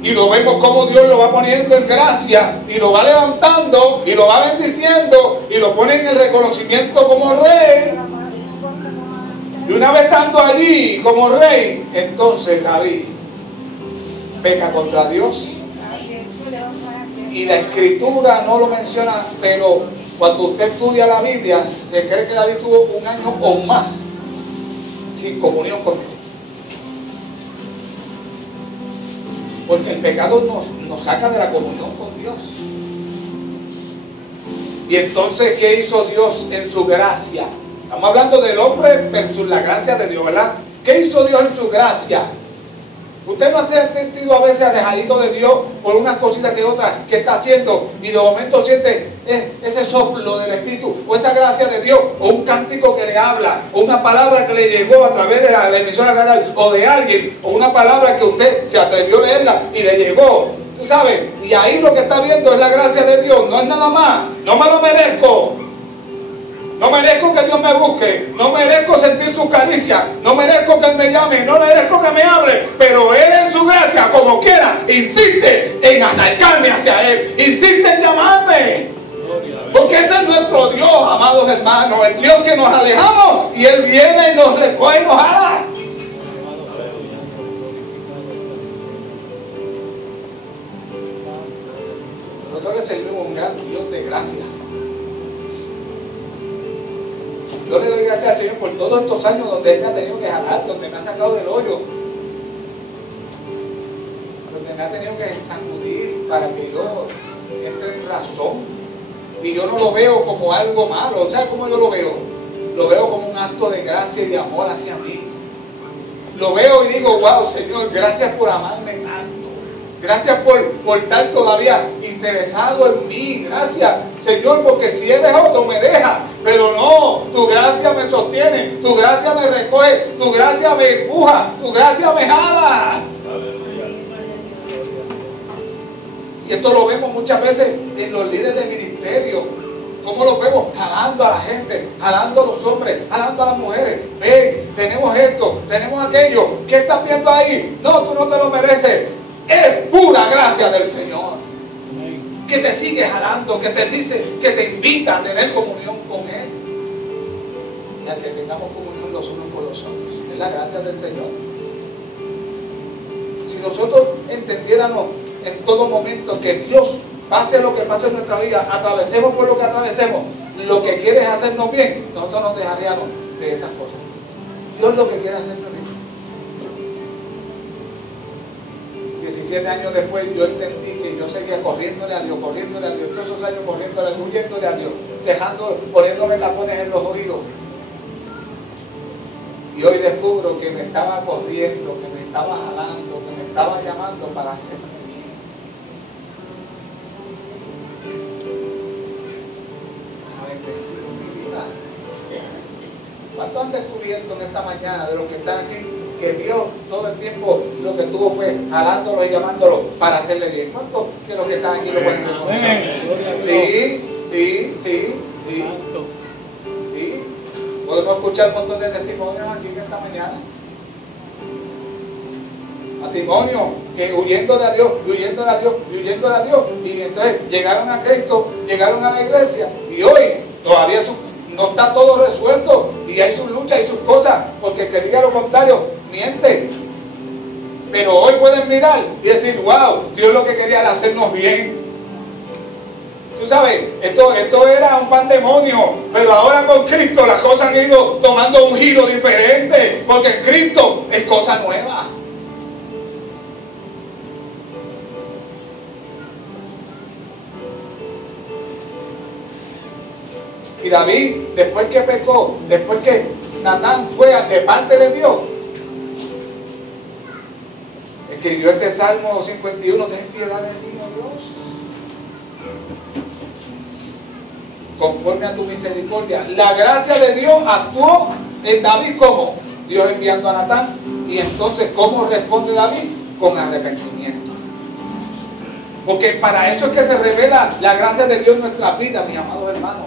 Y lo vemos como Dios lo va poniendo en gracia y lo va levantando y lo va bendiciendo y lo pone en el reconocimiento como rey. Y una vez estando allí como rey, entonces David peca contra Dios. Y la escritura no lo menciona, pero cuando usted estudia la Biblia, se cree que David tuvo 1 año o más sin comunión con Dios. Porque el pecado nos saca de la comunión con Dios. Y entonces, ¿qué hizo Dios en su gracia? Estamos hablando del hombre versus la gracia de Dios, ¿verdad? ¿Qué hizo Dios en su gracia? Usted no ha sentido a veces alejadito de Dios por unas cositas que otras que está haciendo, y de momento siente ese soplo del Espíritu, o esa gracia de Dios, o un cántico que le habla, o una palabra que le llegó a través de la emisora radial, o de alguien, o una palabra que usted se atrevió a leerla y le llegó. Tú sabes, y ahí lo que está viendo es la gracia de Dios, no es nada más. No me lo merezco. No merezco que Dios me busque, no merezco sentir sus caricias, no merezco que Él me llame, no merezco que me hable, pero Él en su gracia, como quiera, insiste en acercarme hacia Él, insiste en llamarme. Porque ese es nuestro Dios, amados hermanos, el Dios que nos alejamos y Él viene y nos recoge y nos jala. Nosotros le servimos un gran Dios de gracia. Yo le doy gracias al Señor por todos estos años donde Él me ha tenido que jalar, donde me ha sacado del hoyo, donde me ha tenido que sacudir para que yo entre en razón. Y yo no lo veo como algo malo. ¿Sabes cómo yo lo veo? Lo veo como un acto de gracia y de amor hacia mí. Lo veo y digo, wow, Señor, gracias por amarme tanto. Gracias por estar todavía interesado en mí. Gracias, Señor, porque si eres otro me deja. Pero no, tu gracia me sostiene, tu gracia me recoge, tu gracia me empuja, tu gracia me jala. Y esto lo vemos muchas veces en los líderes de ministerio. ¿Cómo lo vemos? Jalando a la gente, jalando a los hombres, jalando a las mujeres. Ven, tenemos esto, tenemos aquello. ¿Qué estás viendo ahí? No, tú no te lo mereces. Es pura gracia del Señor. Que te sigue jalando, que te dice, que te invita a tener comunión con Él. Y a que tengamos comunión los unos con los otros. Es la gracia del Señor. Si nosotros entendiéramos en todo momento que Dios, pase lo que pase en nuestra vida, atravesemos por lo que atravesemos, lo que quiere es hacernos bien, nosotros nos dejaríamos de esas cosas. Dios lo que quiere hacernos bien. 17 años después yo entendí que yo seguía corriéndole a Dios, todos esos años corriéndole, huyéndole a Dios, poniéndome tapones en los oídos. Y hoy descubro que me estaba corriendo, que me estaba jalando, que me estaba llamando para hacerme bien. Para bendecir mi vida. ¿Cuántos han descubierto en esta mañana de los que están aquí que Dios todo el tiempo lo que tuvo fue jalándolos y llamándolos para hacerle bien? ¿Cuántos que los que están aquí lo pueden hacer? Sí. Podemos escuchar un montón de testimonios aquí en esta mañana. Matrimonios que huyendo de Dios. Y entonces llegaron a Cristo, llegaron a la iglesia y hoy todavía no está todo resuelto y hay sus luchas y sus cosas, porque el que diga lo contrario miente. Pero hoy pueden mirar y decir, wow, Dios lo que quería era hacernos bien. Tú sabes, esto era un pandemonio, pero ahora con Cristo las cosas han ido tomando un giro diferente, porque Cristo es cosa nueva. Y David, después que pecó, después que Natán fue de parte de Dios, escribió este Salmo 51, ten piedad de mí, oh Dios, conforme a tu misericordia. La gracia de Dios actuó en David como Dios enviando a Natán. Y entonces, ¿cómo responde David? Con arrepentimiento. Porque para eso es que se revela la gracia de Dios en nuestra vida, mis amados hermanos.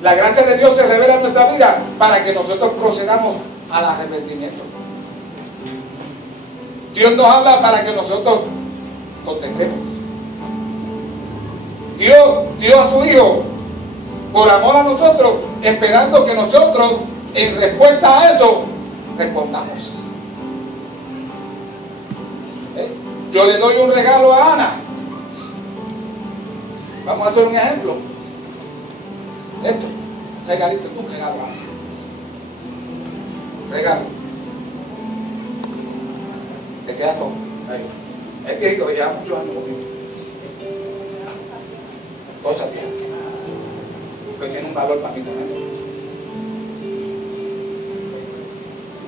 La gracia de Dios se revela en nuestra vida para que nosotros procedamos al arrepentimiento. Dios nos habla para que nosotros contestemos. Dios dio a su Hijo por amor a nosotros, esperando que nosotros, en respuesta a eso, respondamos. Yo le doy un regalo a Ana. Vamos a hacer un ejemplo. Esto, regalito, un regalo a Ana. Regalo. Te quedas con ahí. Es que lleva muchos años conmigo. Cosas bien, porque tiene un valor para mí también.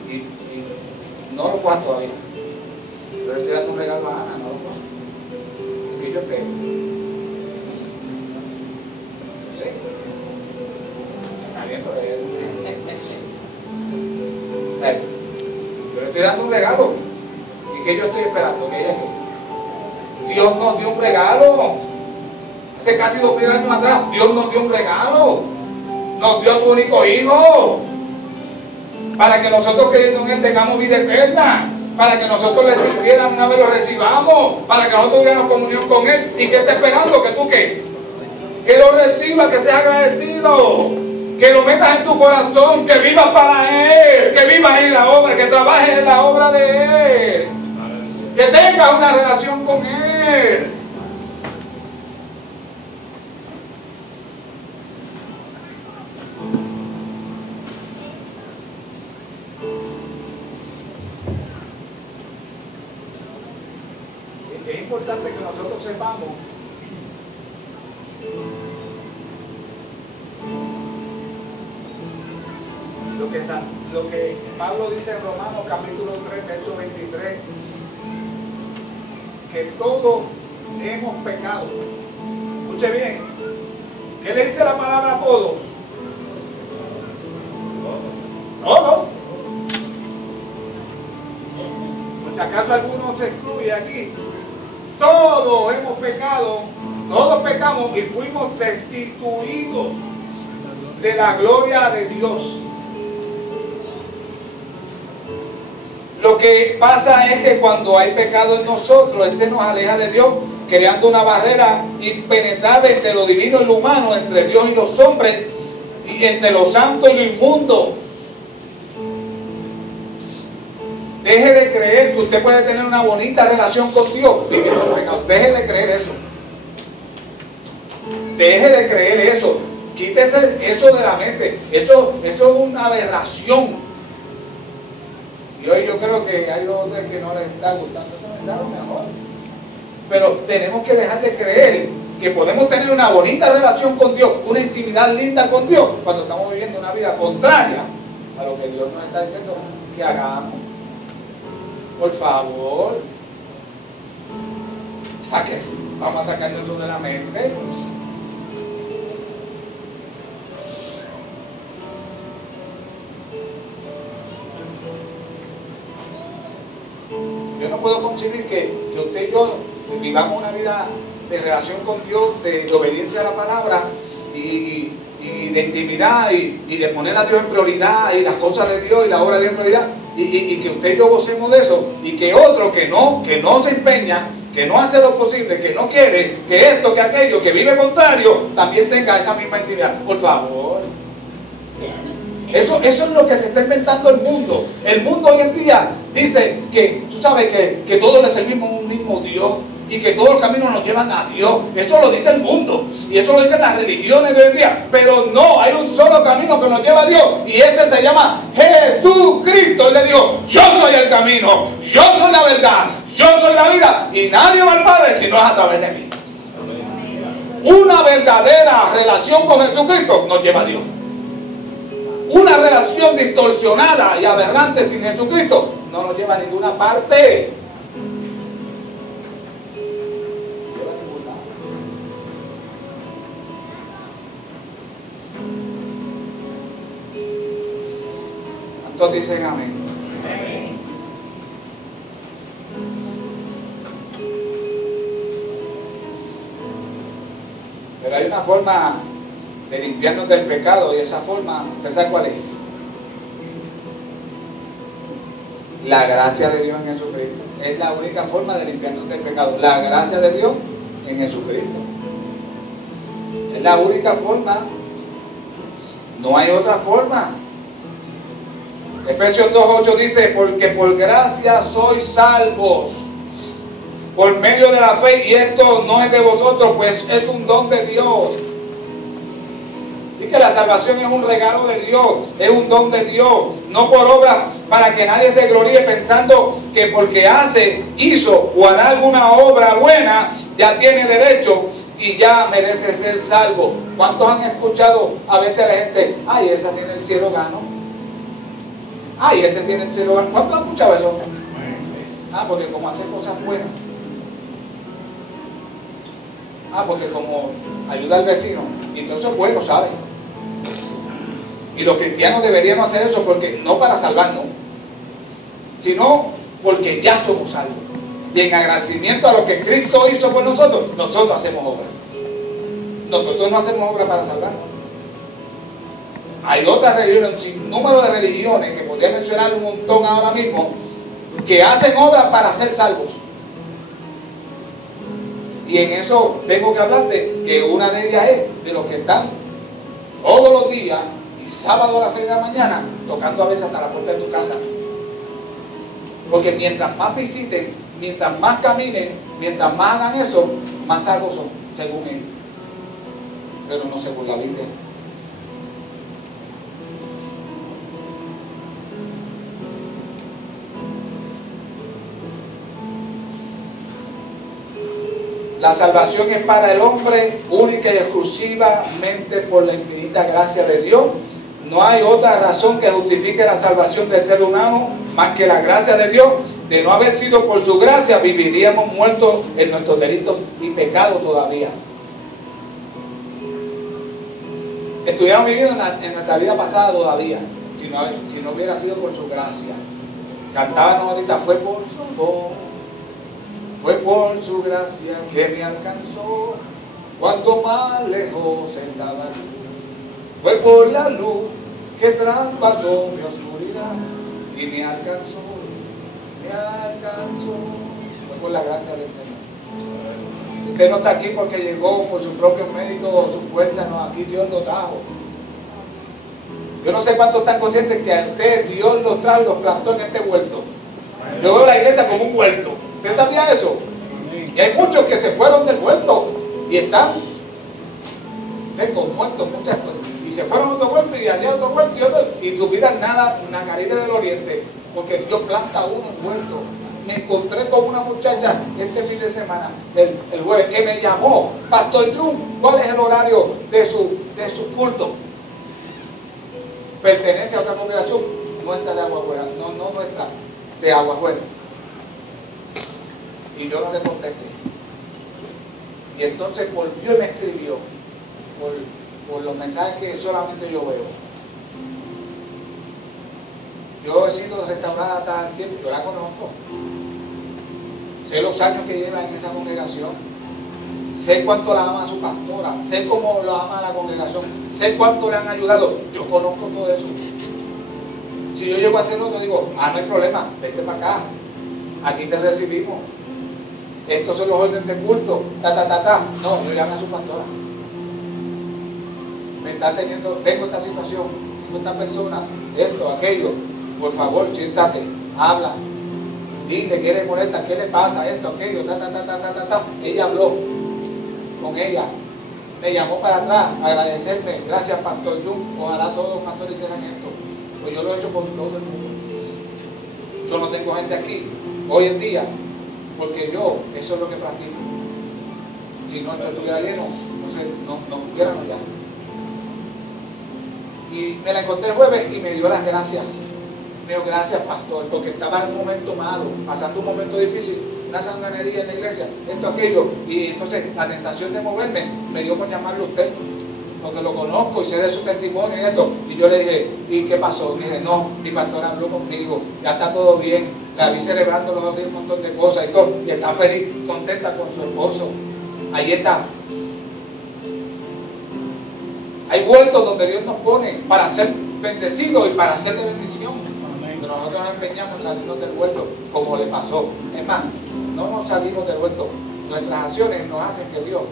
Y no lo cojas todavía, pero estoy dando un regalo a Ana, no lo cojas, porque yo espero. No sé, está bien, pero yo le estoy dando un regalo. ¿Y qué yo estoy esperando? Que ella que Dios nos dio un regalo. Hace casi 2000 años atrás, Dios nos dio un regalo. Nos dio a su único Hijo. Para que nosotros, creyendo en Él, tengamos vida eterna. Para que nosotros le sirviéramos una vez lo recibamos. Para que nosotros tuviéramos comunión con Él. ¿Y qué está esperando? ¿Que tú qué? Que lo reciba, que seas agradecido. Que lo metas en tu corazón. Que vivas para Él. Que vivas en la obra. Que trabajes en la obra de Él. Que tengas una relación con Él. Es importante que nosotros sepamos lo que Pablo dice en Romanos capítulo 3, verso 23. que todos hemos pecado. Escuche bien, ¿qué le dice la palabra a todos? Todos. Por si acaso alguno se excluye aquí. Todos hemos pecado, todos pecamos y fuimos destituidos de la gloria de Dios. Lo que pasa es que cuando hay pecado en nosotros, este nos aleja de Dios, creando una barrera impenetrable entre lo divino y lo humano, entre Dios y los hombres, y entre lo santo y lo inmundo. Deje de creer que usted puede tener una bonita relación con Dios viviendo en pecado. Deje de creer eso. Deje de creer eso. Quítese eso de la mente. Eso es una aberración. Y hoy yo creo que hay otros que no les está gustando ese mensaje, mejor. Pero tenemos que dejar de creer que podemos tener una bonita relación con Dios, una intimidad linda con Dios, cuando estamos viviendo una vida contraria a lo que Dios nos está diciendo que hagamos. Por favor, vamos a sacarnos esto de la mente. Yo no puedo concebir que usted y yo vivamos una vida de relación con Dios, de obediencia a la palabra y de intimidad y de poner a Dios en prioridad y las cosas de Dios y la obra de Dios en prioridad y que usted y yo gocemos de eso y que otro que no se empeña, que no hace lo posible, que no quiere, que esto, que aquello, que vive contrario, también tenga esa misma intimidad. Por favor. Eso es lo que se está inventando el mundo. El mundo hoy en día dice que, tú sabes, que todos le servimos a un mismo Dios y que todos los caminos nos llevan a Dios. Eso lo dice el mundo y eso lo dicen las religiones de hoy en día. Pero no, hay un solo camino que nos lleva a Dios y ese se llama Jesucristo. Él le dijo: yo soy el camino, yo soy la verdad, yo soy la vida y nadie va al Padre si no es a través de mí. Una verdadera relación con Jesucristo nos lleva a Dios. Una relación distorsionada y aberrante sin Jesucristo no nos lleva a ninguna parte. ¿Cuántos dicen amén? Amén. Pero hay una forma de limpiarnos del pecado y esa forma, ¿usted sabe cuál es? La gracia de Dios en Jesucristo. Es la única forma de limpiarnos del pecado. La gracia de Dios en Jesucristo. Es la única forma. No hay otra forma. Efesios 2:8 dice: porque por gracia sois salvos por medio de la fe, y esto no es de vosotros, pues es un don de Dios. Así que la salvación es un regalo de Dios, es un don de Dios, no por obra, para que nadie se gloríe pensando que porque hizo o hará alguna obra buena, ya tiene derecho y ya merece ser salvo. ¿Cuántos han escuchado a veces a la gente: ay, esa tiene el cielo gano? Ay, ese tiene el cielo gano. ¿Cuántos han escuchado eso? Porque como hace cosas buenas. Porque como ayuda al vecino. Y entonces es bueno, ¿sabes? Y los cristianos deberíamos hacer eso porque no para salvarnos, sino porque ya somos salvos. Y en agradecimiento a lo que Cristo hizo por nosotros, nosotros hacemos obra. Nosotros no hacemos obra para salvarnos. Hay otras religiones, un sinnúmero de religiones, que podría mencionar un montón ahora mismo, que hacen obras para ser salvos. Y en eso tengo que hablarte que una de ellas es de los que están todos los días y sábado a las 6 de la mañana tocando a veces hasta la puerta de tu casa. Porque mientras más visiten, mientras más caminen, mientras más hagan eso, más salvos son, según ellos. Pero no según la Biblia. La salvación es para el hombre única y exclusivamente por la infinita gracia de Dios. No hay otra razón que justifique la salvación del ser humano más que la gracia de Dios. De no haber sido por su gracia, viviríamos muertos en nuestros delitos y pecados todavía. Estuviéramos viviendo en nuestra vida pasada todavía, si no hubiera sido por su gracia. Cantábamos ahorita, fue por su gracia que me alcanzó, cuanto más lejos estaba. Fue por la luz que traspasó mi oscuridad y me alcanzó. Fue por la gracia del Señor. Usted no está aquí porque llegó por sus propios méritos o su fuerza, no, aquí Dios lo trajo. Yo no sé cuántos están conscientes que a ustedes Dios los trajo y los plantó en este huerto. Yo veo la iglesia como un huerto. ¿Usted sabía eso? Y hay muchos que se fueron del huerto y están secos, muertos, muchachos. Y se fueron a otro huerto y allá a otro huerto y otro. Y su vida nada, una carita del oriente. Porque Dios planta uno en huerto. Me encontré con una muchacha este fin de semana, el jueves, que me llamó, Pastor Jun, ¿cuál es el horario de su culto? Pertenece a otra congregación, nuestra de Aguajuela, no nuestra, de Aguajuela. Y yo no le contesté. Y entonces volvió y me escribió por los mensajes que solamente yo veo. Yo he sido restaurada hasta el tiempo, yo la conozco. Sé los años que lleva en esa congregación. Sé cuánto la ama a su pastora. Sé cómo lo ama a la congregación. Sé cuánto le han ayudado. Yo conozco todo eso. Si yo llego a hacer otro, digo, no hay problema, vete para acá. Aquí te recibimos. Estos son los órdenes de culto. No, yo llamo a su pastora. Tengo esta situación, tengo esta persona, esto, aquello. Por favor, siéntate, habla. Dile qué le molesta, qué le pasa, esto, aquello, Ella habló con ella. Me llamó para atrás a agradecerme. Gracias, Pastor Jun. Ojalá todos los pastores hicieran esto. Pues yo lo he hecho por todo el mundo. Yo no tengo gente aquí, hoy en día, porque yo, eso es lo que practico. Si no estuviera lleno, no pudiéramos ya. Y me la encontré el jueves y me dio las gracias. Me dijo, gracias, pastor, porque estaba en un momento malo, pasando un momento difícil, una sanganería en la iglesia, esto, aquello. Y entonces la tentación de moverme me dio por llamarlo a usted, porque lo conozco y sé de su testimonio y esto. Y yo le dije, ¿y qué pasó? Le dije, no, mi pastor habló contigo, ya está todo bien. La vi celebrando los otros un montón de cosas y todo, y está feliz, contenta con su esposo. Ahí está. Hay huertos donde Dios nos pone para ser bendecidos y para ser de bendición. Pero nosotros nos empeñamos en salirnos del huerto como le pasó. Es más, no nos salimos del huerto. Nuestras acciones nos hacen que Dios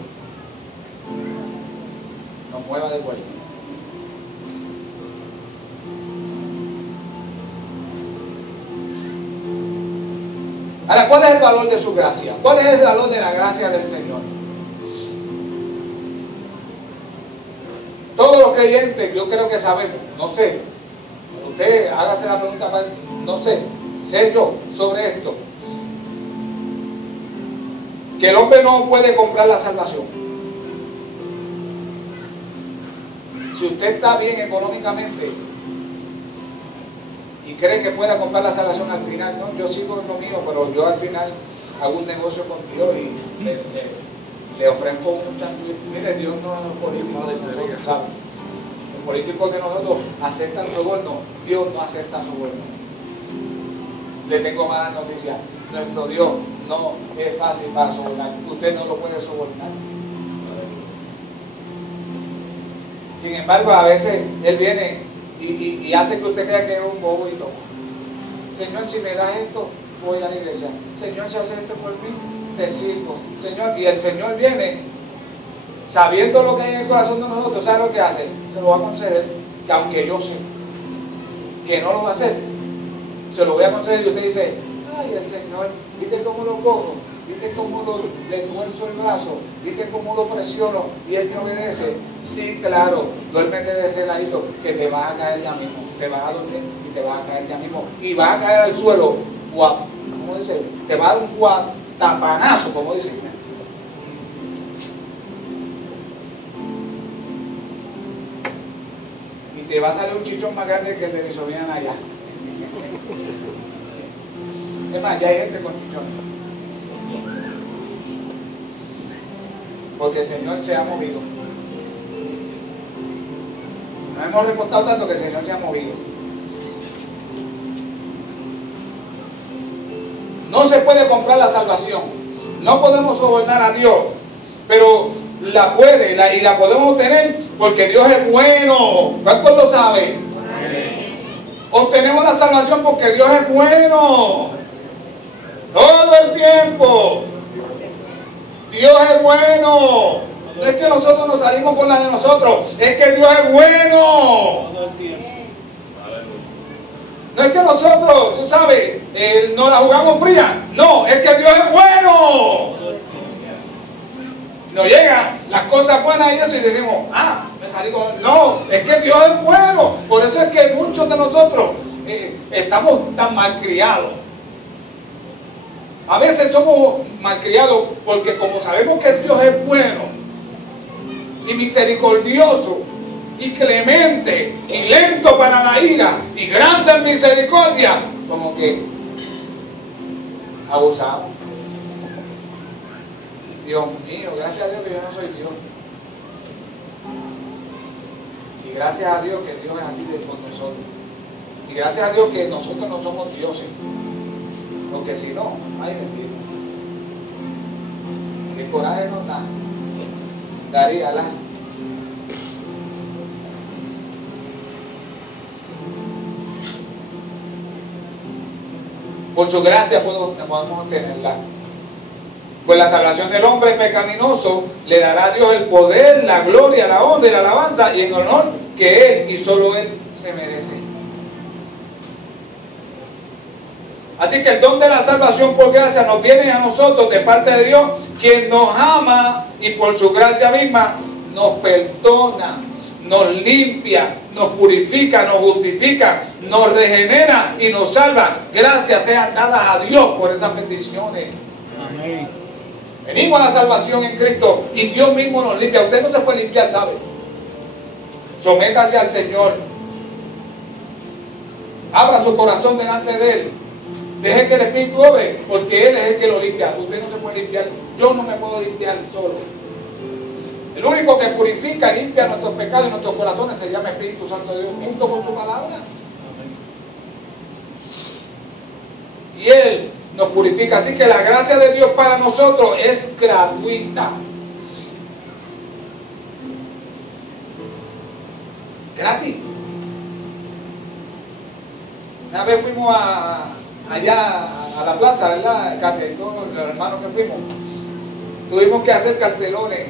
nos mueva del huerto. Ahora, ¿cuál es el valor de su gracia? ¿Cuál es el valor de la gracia del Señor? Todos los creyentes, yo creo que sabemos, no sé, usted hágase la pregunta, no sé yo sobre esto, que el hombre no puede comprar la salvación. Si usted está bien económicamente y cree que pueda comprar la salvación al final, no, yo sigo en lo mío, pero yo al final hago un negocio con Dios y le ofrezco un chanchullo. Mire, Dios no es un político de nosotros, ¿sabe? Los políticos de nosotros aceptan soborno, Dios no acepta soborno. Le tengo malas noticias. Nuestro Dios no es fácil para sobornar. Usted no lo puede sobornar. Sin embargo, a veces Él viene y hace que usted crea que es un bobo y todo. Señor, si me das esto, voy a la iglesia. Señor, si haces esto por mí, te sirvo. Señor, y el Señor viene sabiendo lo que hay en el corazón de nosotros. ¿Sabe lo que hace? Se lo va a conceder, que aunque yo sé que no lo va a hacer, se lo voy a conceder. Y usted dice, ay, el Señor, ¿viste cómo lo cojo? ¿Viste cómo le tuerzo el brazo? ¿Viste cómo lo presiono? Y Él me obedece. Sí, claro, duérmete de ese ladito, que te vas a caer ya mismo. Te vas a dormir y te vas a caer ya mismo. Y vas a caer al suelo, ¿cómo dice? Te va a dar un guatapanazo, como dicen. Y te va a salir un chichón más grande que el de mi sobrina allá. Es más, ya hay gente con chichones. Porque el Señor se ha movido. Nos hemos reportado tanto que el Señor se ha movido. No se puede comprar la salvación. No podemos sobornar a Dios. Pero la puede y la podemos obtener porque Dios es bueno. ¿Cuántos lo saben? Obtenemos la salvación porque Dios es bueno. Todo el tiempo. Dios es bueno. No es que nosotros nos salimos con la de nosotros. Es que Dios es bueno. No es que nosotros, tú sabes, nos la jugamos fría. No, es que Dios es bueno. Nos llegan las cosas buenas y eso y decimos, me salí con... No, es que Dios es bueno. Por eso es que muchos de nosotros estamos tan malcriados. A veces somos malcriados porque como sabemos que Dios es bueno y misericordioso y clemente y lento para la ira y grande en misericordia, como que abusamos. Dios mío, gracias a Dios que yo no soy Dios. Y gracias a Dios que Dios es así con nosotros. Y gracias a Dios que nosotros no somos dioses. Porque si no, ay bendito. El coraje nos da. Daría la. Por su gracia podemos obtenerla. Pues la salvación del hombre pecaminoso le dará a Dios el poder, la gloria, la honra y la alabanza y el honor que Él y solo Él se merece. Así que el don de la salvación por gracia nos viene a nosotros de parte de Dios, quien nos ama y por su gracia misma nos perdona, nos limpia, nos purifica, nos justifica, nos regenera y nos salva. Gracias sean dadas a Dios por esas bendiciones. Amén. Venimos a la salvación en Cristo y Dios mismo nos limpia. Usted no se puede limpiar, ¿sabe? Sométase al Señor. Abra su corazón delante de Él. Deje que el Espíritu obre, porque Él es el que lo limpia. Usted no se puede limpiar. Yo no me puedo limpiar solo. El único que purifica y limpia nuestros pecados y nuestros corazones se llama Espíritu Santo de Dios, junto con su palabra. Y Él nos purifica. Así que la gracia de Dios para nosotros es gratuita. Gratis. Una vez fuimos allá a la plaza, ¿verdad? Todos los hermanos que fuimos. Tuvimos que hacer cartelones.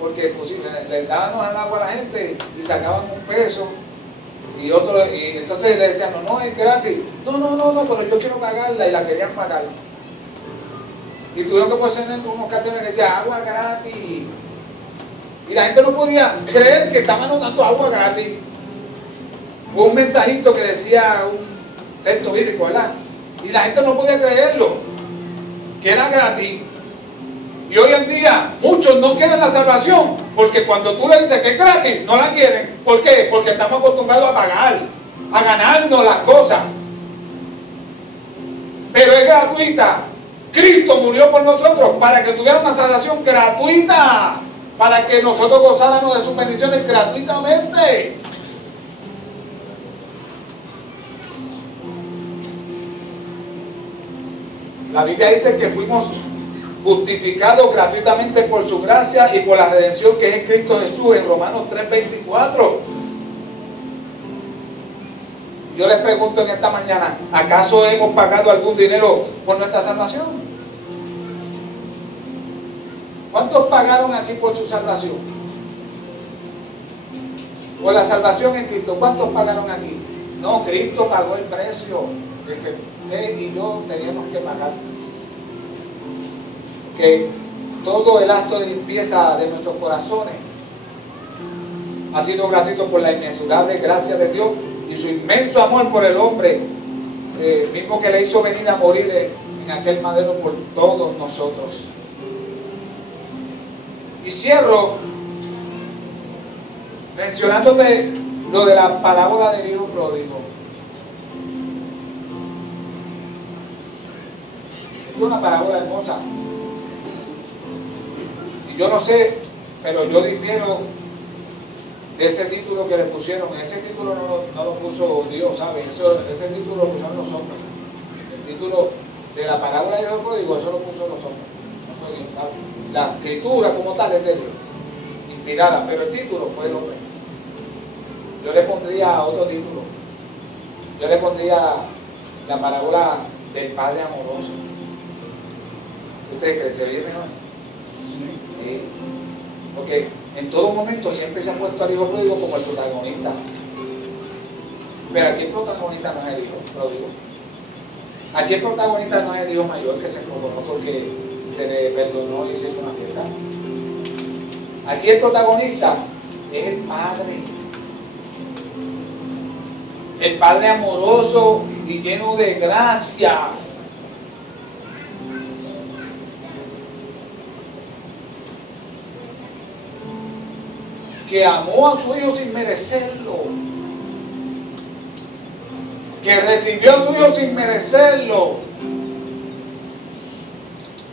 Porque pues, le dábamos el agua a la gente y sacaban $1 y entonces le decían, no, es gratis. No, pero yo quiero pagarla y la querían pagar. Y tuvieron que poner unos carteles que decían agua gratis. Y la gente no podía creer que estaban dando agua gratis. Hubo un mensajito que decía un texto bíblico, ¿verdad? Y la gente no podía creerlo, que era gratis. Y hoy en día muchos no quieren la salvación porque cuando tú le dices que es gratis, no la quieren. ¿Por qué? Porque estamos acostumbrados a pagar, a ganarnos las cosas. Pero es gratuita. Cristo murió por nosotros para que tuviera una salvación gratuita, para que nosotros gozáramos de sus bendiciones gratuitamente. La Biblia dice que fuimos justificados gratuitamente por su gracia y por la redención que es en Cristo Jesús, en Romanos 3:24. Yo les pregunto en esta mañana, ¿acaso hemos pagado algún dinero por nuestra salvación? ¿Cuántos pagaron aquí por su salvación? Por la salvación en Cristo, ¿cuántos pagaron aquí? No, Cristo pagó el precio que usted y yo teníamos que pagar. Que todo el acto de limpieza de nuestros corazones ha sido gratuito por la inmensurable gracia de Dios y su inmenso amor por el hombre, mismo que le hizo venir a morir en aquel madero por todos nosotros. Y cierro mencionándote lo de la parábola del hijo pródigo. Es una parábola hermosa. Y yo no sé, pero yo difiero de ese título que le pusieron. Ese título no lo puso Dios, ¿sabes? Ese título lo pusieron los hombres. El título de la parábola de Hijo Pródigo, eso lo puso los hombres. No fue Dios, ¿sabes? La escritura como tal es de Dios, inspirada, pero el título fue el hombre. Yo le pondría otro título. Yo le pondría la parábola del Padre amoroso. ¿Ustedes creen que se oye mejor? Sí. Porque en todo momento siempre se ha puesto al hijo pródigo como el protagonista. Pero aquí el protagonista no es el hijo pródigo. Aquí el protagonista no es el hijo mayor que se coronó porque se le perdonó y se hizo una fiesta. Aquí el protagonista es el Padre. El Padre amoroso y lleno de gracia. Que amó a su hijo sin merecerlo. Que recibió a su hijo sin merecerlo.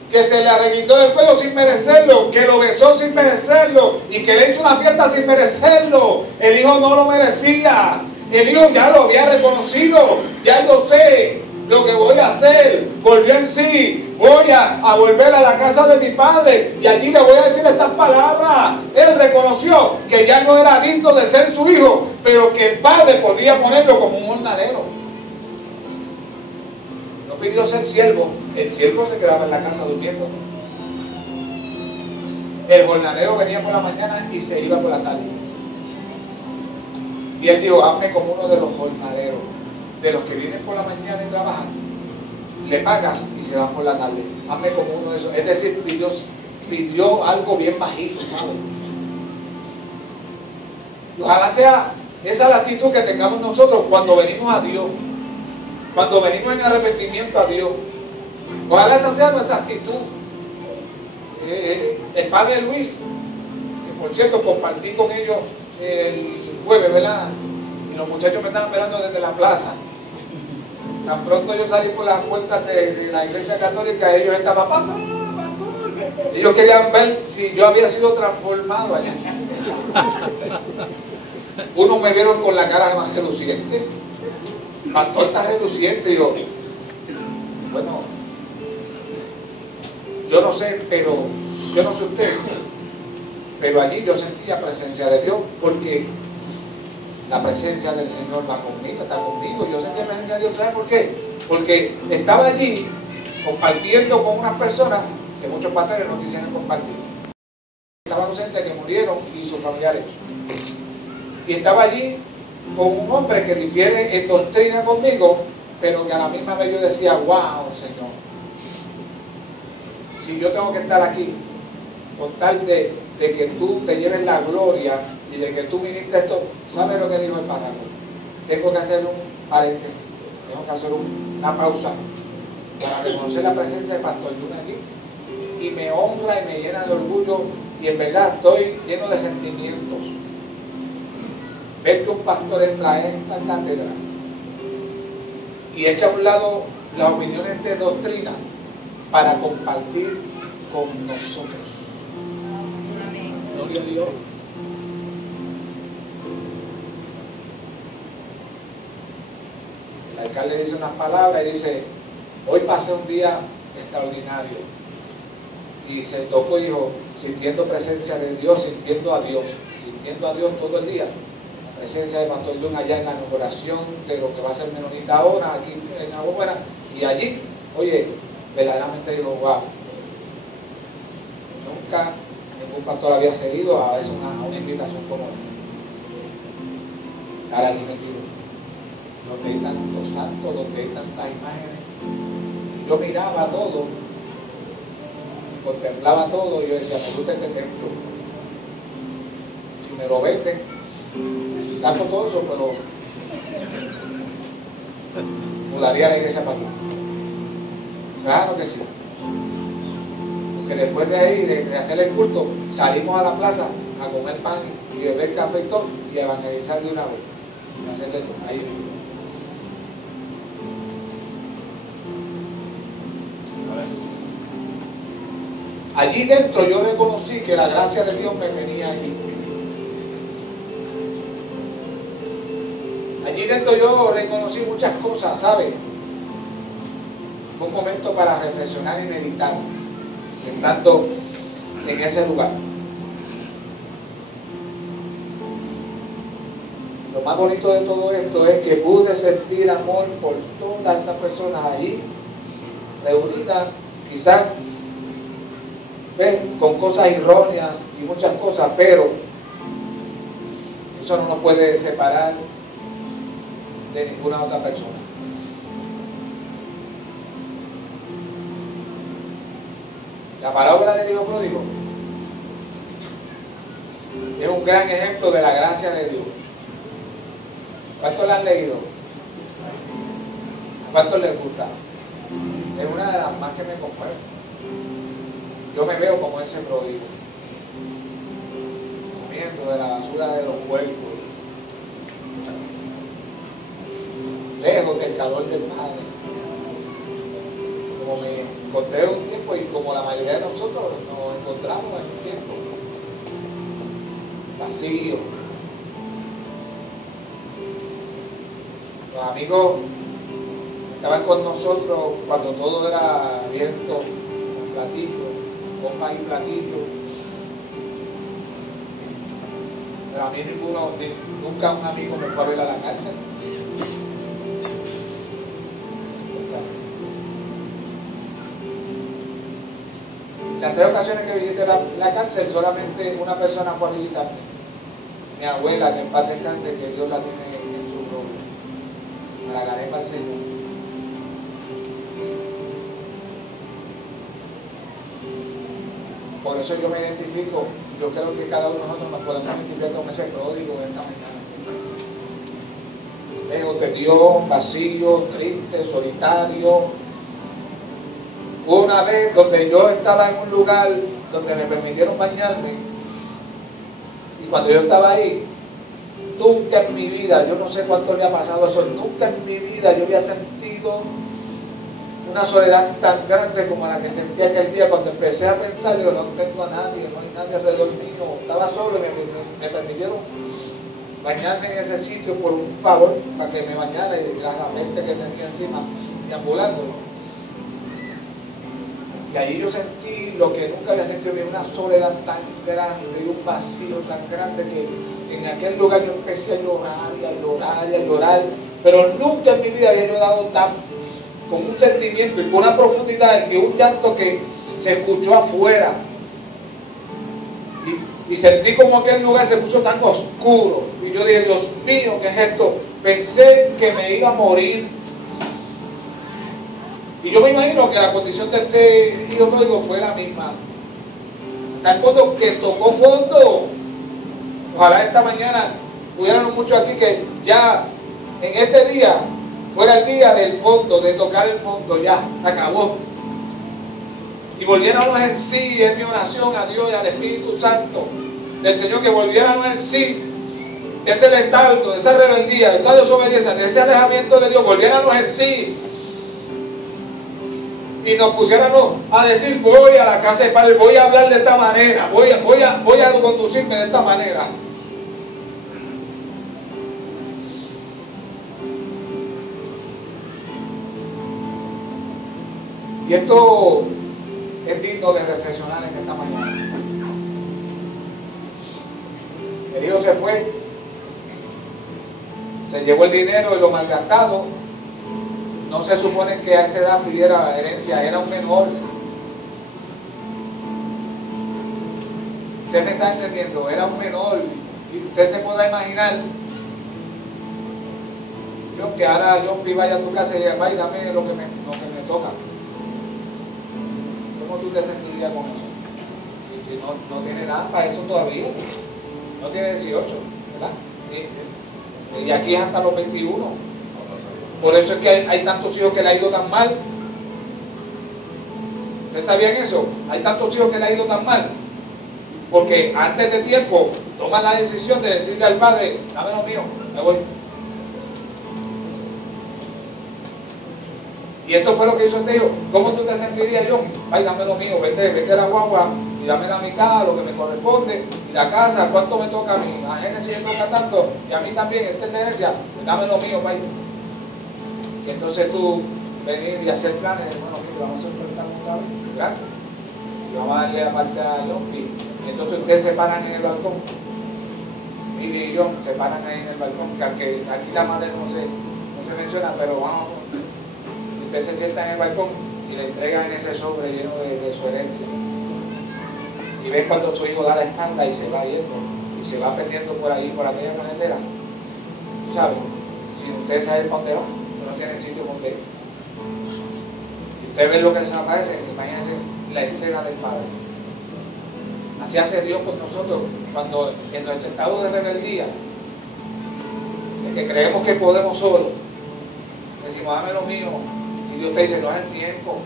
Que se le arreguindó el cuello sin merecerlo. Que lo besó sin merecerlo. Y que le hizo una fiesta sin merecerlo. El hijo no lo merecía. El hijo ya lo había reconocido. Ya yo sé lo que voy a hacer. Volvió en sí. Voy a volver a la casa de mi padre. Y allí le voy a decir estas palabras. Él reconoció que ya no era digno de ser su hijo. Pero que el padre podía ponerlo como un jornalero. No pidió ser siervo. El siervo se quedaba en la casa durmiendo. El jornalero venía por la mañana y se iba por la tarde. Y él dijo, hazme como uno de los jornaleros, de los que vienen por la mañana y trabajan, le pagas y se van por la tarde. Hazme como uno de esos. Es decir, pidió algo bien bajito, ¿sabes? Ojalá sea esa la actitud que tengamos nosotros cuando venimos a Dios, cuando venimos en arrepentimiento a Dios. Ojalá esa sea nuestra actitud. El padre Luis, que por cierto compartí con ellos el jueves, ¿verdad? Y los muchachos me estaban esperando desde la plaza. Tan pronto yo salí por las puertas de la iglesia católica, ellos estaban, pastor. Ellos querían ver si yo había sido transformado allá. Unos me vieron con la cara más reluciente. Pastor está reluciente. Y yo, bueno, yo no sé, pero yo no sé usted, pero allí yo sentía presencia de Dios, porque la presencia del Señor va conmigo, está conmigo. Yo sentía presencia de Dios. ¿Sabes por qué? Porque estaba allí compartiendo con unas personas que muchos pastores no quisieron compartir. Estaban ausentes que murieron y sus familiares. Y estaba allí con un hombre que difiere en doctrina conmigo, pero que a la misma vez yo decía, wow, Señor, si yo tengo que estar aquí con tal de que tú te lleves la gloria y de que tú viniste esto, ¿sabes lo que dijo el párrafo? Tengo que hacer un paréntesis, tengo que hacer una pausa para reconocer la presencia de Pastor Luna aquí, y me honra y me llena de orgullo, y en verdad estoy lleno de sentimientos. Ver que un pastor entra a esta cátedra y echa a un lado las opiniones de doctrina para compartir con nosotros. Gloria a Dios. El alcalde dice unas palabras y dice, hoy pasé un día extraordinario. Y se tocó y dijo, sintiendo presencia de Dios, sintiendo a Dios todo el día. La presencia de Pastor Luna allá en la inauguración de lo que va a ser Menonita ahora, aquí en Agua Buena. Y allí, oye, verdaderamente dijo, wow, nunca ningún pastor había seguido a veces una invitación como esta. Estar allí metido, donde hay tantos santos, donde hay tantas imágenes. Yo miraba todo, contemplaba todo y yo decía, me gusta este templo. Si me lo venden, saco todo eso, pero mudaría la iglesia para aquí. Claro que sí. Porque después de ahí, de hacer el culto, salimos a la plaza a comer pan y beber café y todo, y evangelizar de una vez. Y hacerle todo. Ahí mismo. allí dentro yo reconocí que la gracia de Dios me tenía allí. Allí dentro yo reconocí muchas cosas, ¿sabe? Fue un momento para reflexionar y meditar, estando en ese lugar. Lo más bonito de todo esto es que pude sentir amor por todas esas personas allí reunidas, quizás con cosas erróneas y muchas cosas, pero eso no nos puede separar de ninguna otra persona. La parábola del hijo pródigo es un gran ejemplo de la gracia de Dios. ¿Cuántos la han leído? ¿A cuántos les gusta? Es una de las más que me comparto. Yo me veo como ese pródigo, comiendo de la basura de los puercos, lejos del calor del Padre. Como me encontré un tiempo, y como la mayoría de nosotros nos encontramos en un tiempo vacío. Los amigos estaban con nosotros cuando todo era viento, platillo, copas y platillos. Pero a mí nunca un amigo me fue a ver a la cárcel. Las 3 ocasiones que visité la cárcel, solamente una persona fue a visitarme. Mi abuela, que en paz descanse, que Dios la tiene en su gloria. Me la gané para el Señor. Por eso yo me identifico. Yo creo que cada uno de nosotros nos podemos identificar con ese pródigo en esta mañana. Lejos de Dios, vacío, triste, solitario. Una vez donde yo estaba en un lugar donde me permitieron bañarme, y cuando yo estaba ahí, nunca en mi vida, yo no sé cuánto le ha pasado eso, nunca en mi vida yo había sentido una soledad tan grande como la que sentí aquel día cuando empecé a pensar, yo no tengo a nadie, no hay nadie alrededor mío, estaba solo y me permitieron bañarme en ese sitio por un favor, para que me bañara, y la gente que tenía encima deambulándolo. Y allí yo sentí lo que nunca había sentido, una soledad tan grande y un vacío tan grande que en aquel lugar yo empecé a llorar y a llorar y a llorar, pero nunca en mi vida había llorado tan, con un sentimiento y con una profundidad, y un llanto que se escuchó afuera. Y sentí como aquel lugar se puso tan oscuro, y yo dije, Dios mío, ¿qué es esto? Pensé que me iba a morir. Y yo me imagino que la condición de este hijo pródigo fue la misma. Tal punto que tocó fondo. Ojalá esta mañana hubieran muchos aquí que ya en este día fuera el día del fondo, de tocar el fondo, ya, acabó. Y volviéramos en sí, es mi oración a Dios y al Espíritu Santo del Señor, que volviéramos en sí de ese letargo, de esa rebeldía, de esa desobediencia, de ese alejamiento de Dios, volviéramos en sí. Y nos pusiéramos a decir, voy a la casa del Padre, voy a hablar de esta manera, voy a conducirme de esta manera. Y esto es digno de reflexionar en esta mañana. El hijo se fue, se llevó el dinero y lo malgastado. No se supone que a esa edad pidiera herencia, era un menor. Usted me está entendiendo, era un menor. Y usted se podrá imaginar, yo que ahora yo vaya a tu casa y diga, vaya, dame lo que me toca. ¿Cómo tú te sentirías con eso? Si no tiene edad para eso todavía, no tiene 18, ¿verdad? Y aquí es hasta los 21. Por eso es que hay tantos hijos que le ha ido tan mal. ¿Ustedes sabían eso? Hay tantos hijos que le ha ido tan mal porque antes de tiempo toman la decisión de decirle al padre, dame lo mío, me voy. Y esto fue lo que hizo este hijo. ¿Cómo tú te sentirías, yo? Ay, dame lo mío, vete a la guagua y dame la mitad, lo que me corresponde, y la casa, ¿cuánto me toca a mí? A Génesis le toca tanto, y a mí también, esta es herencia, dame lo mío, vaya. Y entonces tú venir y hacer planes, bueno, mira, vamos a enfrentar otra vez, ¿verdad? Y vamos a darle la parte a John, y entonces ustedes se paran en el balcón. Miri y John se paran ahí en el balcón, que aquí la madre no se menciona, pero vamos. Usted se sienta en el balcón y le entregan ese sobre lleno de su herencia. Y ves cuando su hijo da la espalda y se va yendo, y se va perdiendo por ahí, por aquella carretera. Tú sabes, si usted sabe para dónde va, no tiene sitio donde ir. Y usted ve lo que se aparece, imagínense la escena del Padre. Así hace Dios con nosotros cuando en nuestro estado de rebeldía, de que creemos que podemos solos, decimos, dame lo mío. Y Dios te dice, no es el tiempo.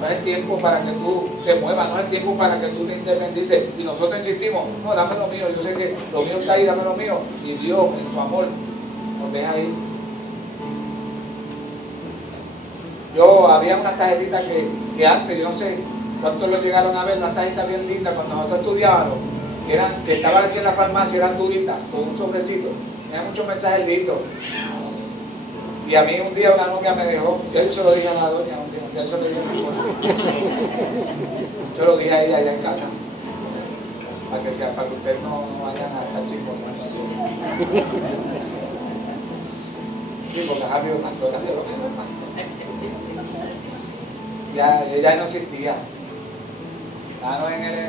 No es el tiempo para que tú te muevas, no es el tiempo para que tú te independices. Y nosotros insistimos, no, dame lo mío, yo sé que lo mío está ahí, dame lo mío. Y Dios, en su amor, nos deja ir. Había unas tarjetitas que antes, yo no sé cuántos lo llegaron a ver, unas tarjetitas bien lindas cuando nosotros estudiábamos, que estaban así en la farmacia, eran duritas, con un sobrecito. Tenía muchos mensajes lindos. Y a mí un día una novia me dejó, yo se lo dije a la doña un día, yo se lo dije a mi esposa. Yo lo dije a ella allá en casa, para que ustedes no vayan a estar chismoseando. Sí, porque Javi lo mandó, lo que lo mandó. Ya, ella no existía.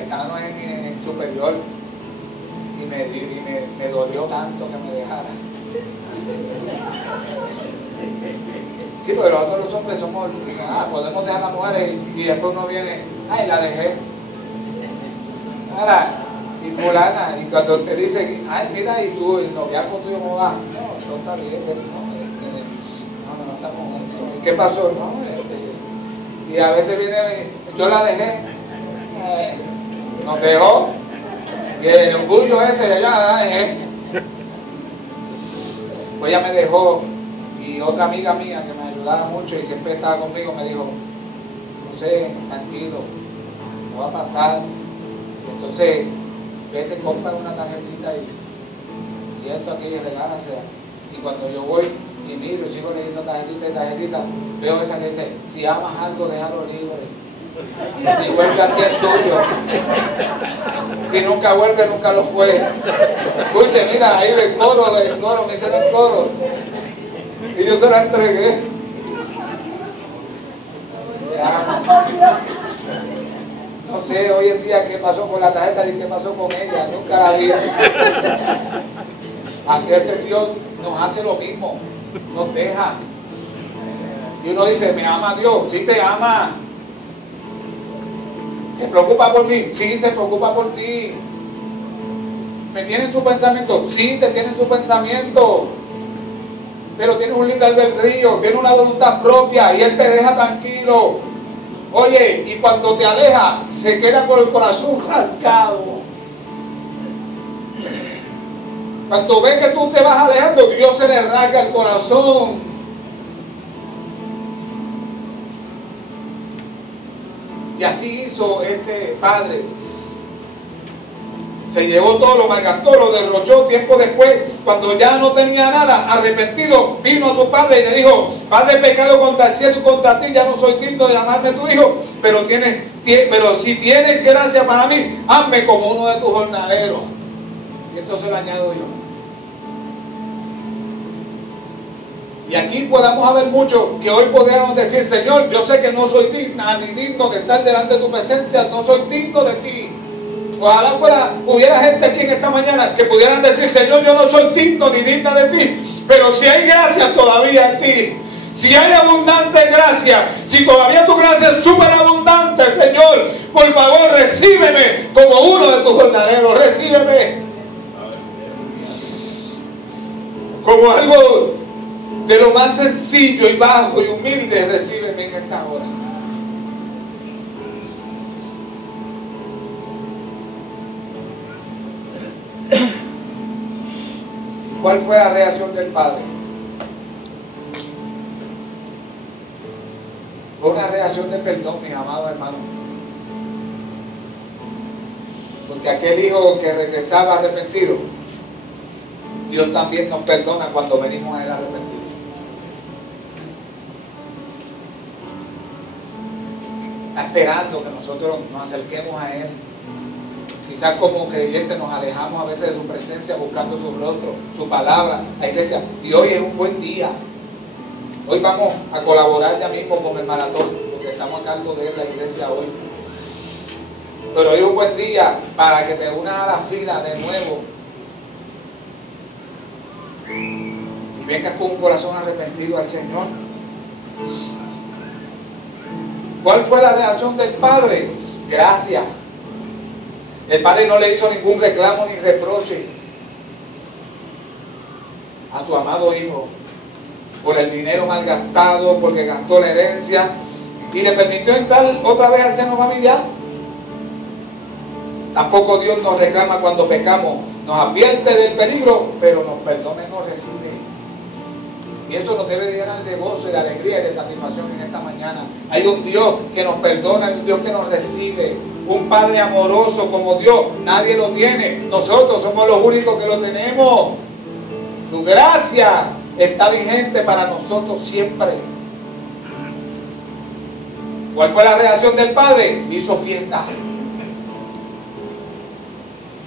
Estábamos en superior y me dolió tanto que me dejara. Sí, pero nosotros los hombres somos, podemos dejar a las mujeres y después uno viene, ay, la dejé. Y fulana, y cuando te dicen, ay, mira, y el noviazgo tuyo cómo va. No está bien, no estamos juntos. ¿Y qué pasó? Y a veces viene, yo la dejé, nos dejó, y el orgullo ese, ya la dejé. Pues ella me dejó, y otra amiga mía que me ayudaba mucho y siempre estaba conmigo me dijo, José, tranquilo, no va a pasar. Y entonces, vete, compra una tarjetita y esto aquí, regálase. Y cuando yo voy y miro y sigo leyendo tarjetita, veo esa que dice, si amas algo, déjalo libre. Si vuelve a ti es tuyo. Si nunca vuelve, nunca lo fue. Escuche, mira, ahí el coro, me hicieron el coro. Y yo se la entregué. No sé hoy en día qué pasó con la tarjeta ni qué pasó con ella, nunca la vi. Así ese Dios nos hace lo mismo, nos deja. Y uno dice, ¿me ama Dios? Sí te ama. ¿Se preocupa por mí? Sí, se preocupa por ti. ¿Me tienen su pensamiento? Sí, te tienen su pensamiento. Pero tienes un libre albedrío, tienes una voluntad propia y Él te deja tranquilo. Oye, y cuando te aleja, se queda con el corazón rasgado. Cuando ve que tú te vas alejando, Dios se le rasga el corazón. Y así hizo este padre. Se llevó todo, lo malgastó, lo derrochó. Tiempo después, cuando ya no tenía nada, arrepentido, vino a su padre y le dijo, Padre, he pecado contra el cielo y contra ti, ya no soy digno de llamarme tu hijo, pero si tienes gracia para mí, hazme como uno de tus jornaleros. Y esto se lo añado yo. Y aquí podamos haber mucho que hoy podríamos decir, Señor, yo sé que no soy digna ni digno de estar delante de tu presencia, no soy digno de ti. Ojalá hubiera gente aquí en esta mañana que pudieran decir, Señor, yo no soy digno ni digna de ti, pero si hay gracia todavía en ti, si hay abundante gracia, si todavía tu gracia es súper abundante, Señor, por favor, recíbeme como uno de tus jornaleros, recíbeme como algo de lo más sencillo y bajo y humilde, recíbeme en esta hora. ¿Cuál fue la reacción del padre? Fue una reacción de perdón, mis amados hermanos. Porque aquel hijo que regresaba arrepentido, Dios también nos perdona cuando venimos a Él arrepentidos. Está esperando que nosotros nos acerquemos a Él. Quizás como creyentes nos alejamos a veces de su presencia buscando su rostro, su palabra, la iglesia. Y hoy es un buen día. Hoy vamos a colaborar ya mismo con el maratón, porque estamos a cargo de la iglesia hoy. Pero hoy es un buen día para que te unas a la fila de nuevo y vengas con un corazón arrepentido al Señor. ¿Cuál fue la reacción del Padre? Gracias. El Padre no le hizo ningún reclamo ni reproche a su amado hijo por el dinero malgastado, porque gastó la herencia y le permitió entrar otra vez al seno familiar. Tampoco Dios nos reclama cuando pecamos, nos advierte del peligro, pero nos perdona y nos recibe. Y eso nos debe llenar de gozo, de alegría y de satisfacción en esta mañana. Hay un Dios que nos perdona y un Dios que nos recibe. Un Padre amoroso como Dios, nadie lo tiene. Nosotros somos los únicos que lo tenemos. Su gracia está vigente para nosotros siempre. ¿Cuál fue la reacción del Padre? Hizo fiesta.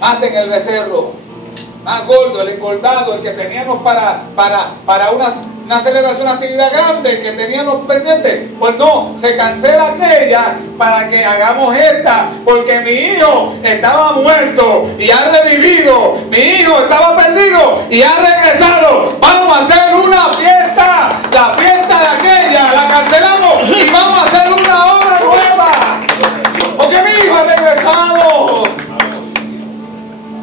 Maten el becerro más gordo, el engordado, el que teníamos para una celebración, una actividad grande que teníamos pendiente. Pues no, se cancela aquella para que hagamos esta, porque mi hijo estaba muerto y ha revivido, mi hijo estaba perdido y ha regresado. Vamos a hacer una fiesta, la fiesta de aquella la cancelamos y vamos a hacer una obra nueva, porque mi hijo ha regresado.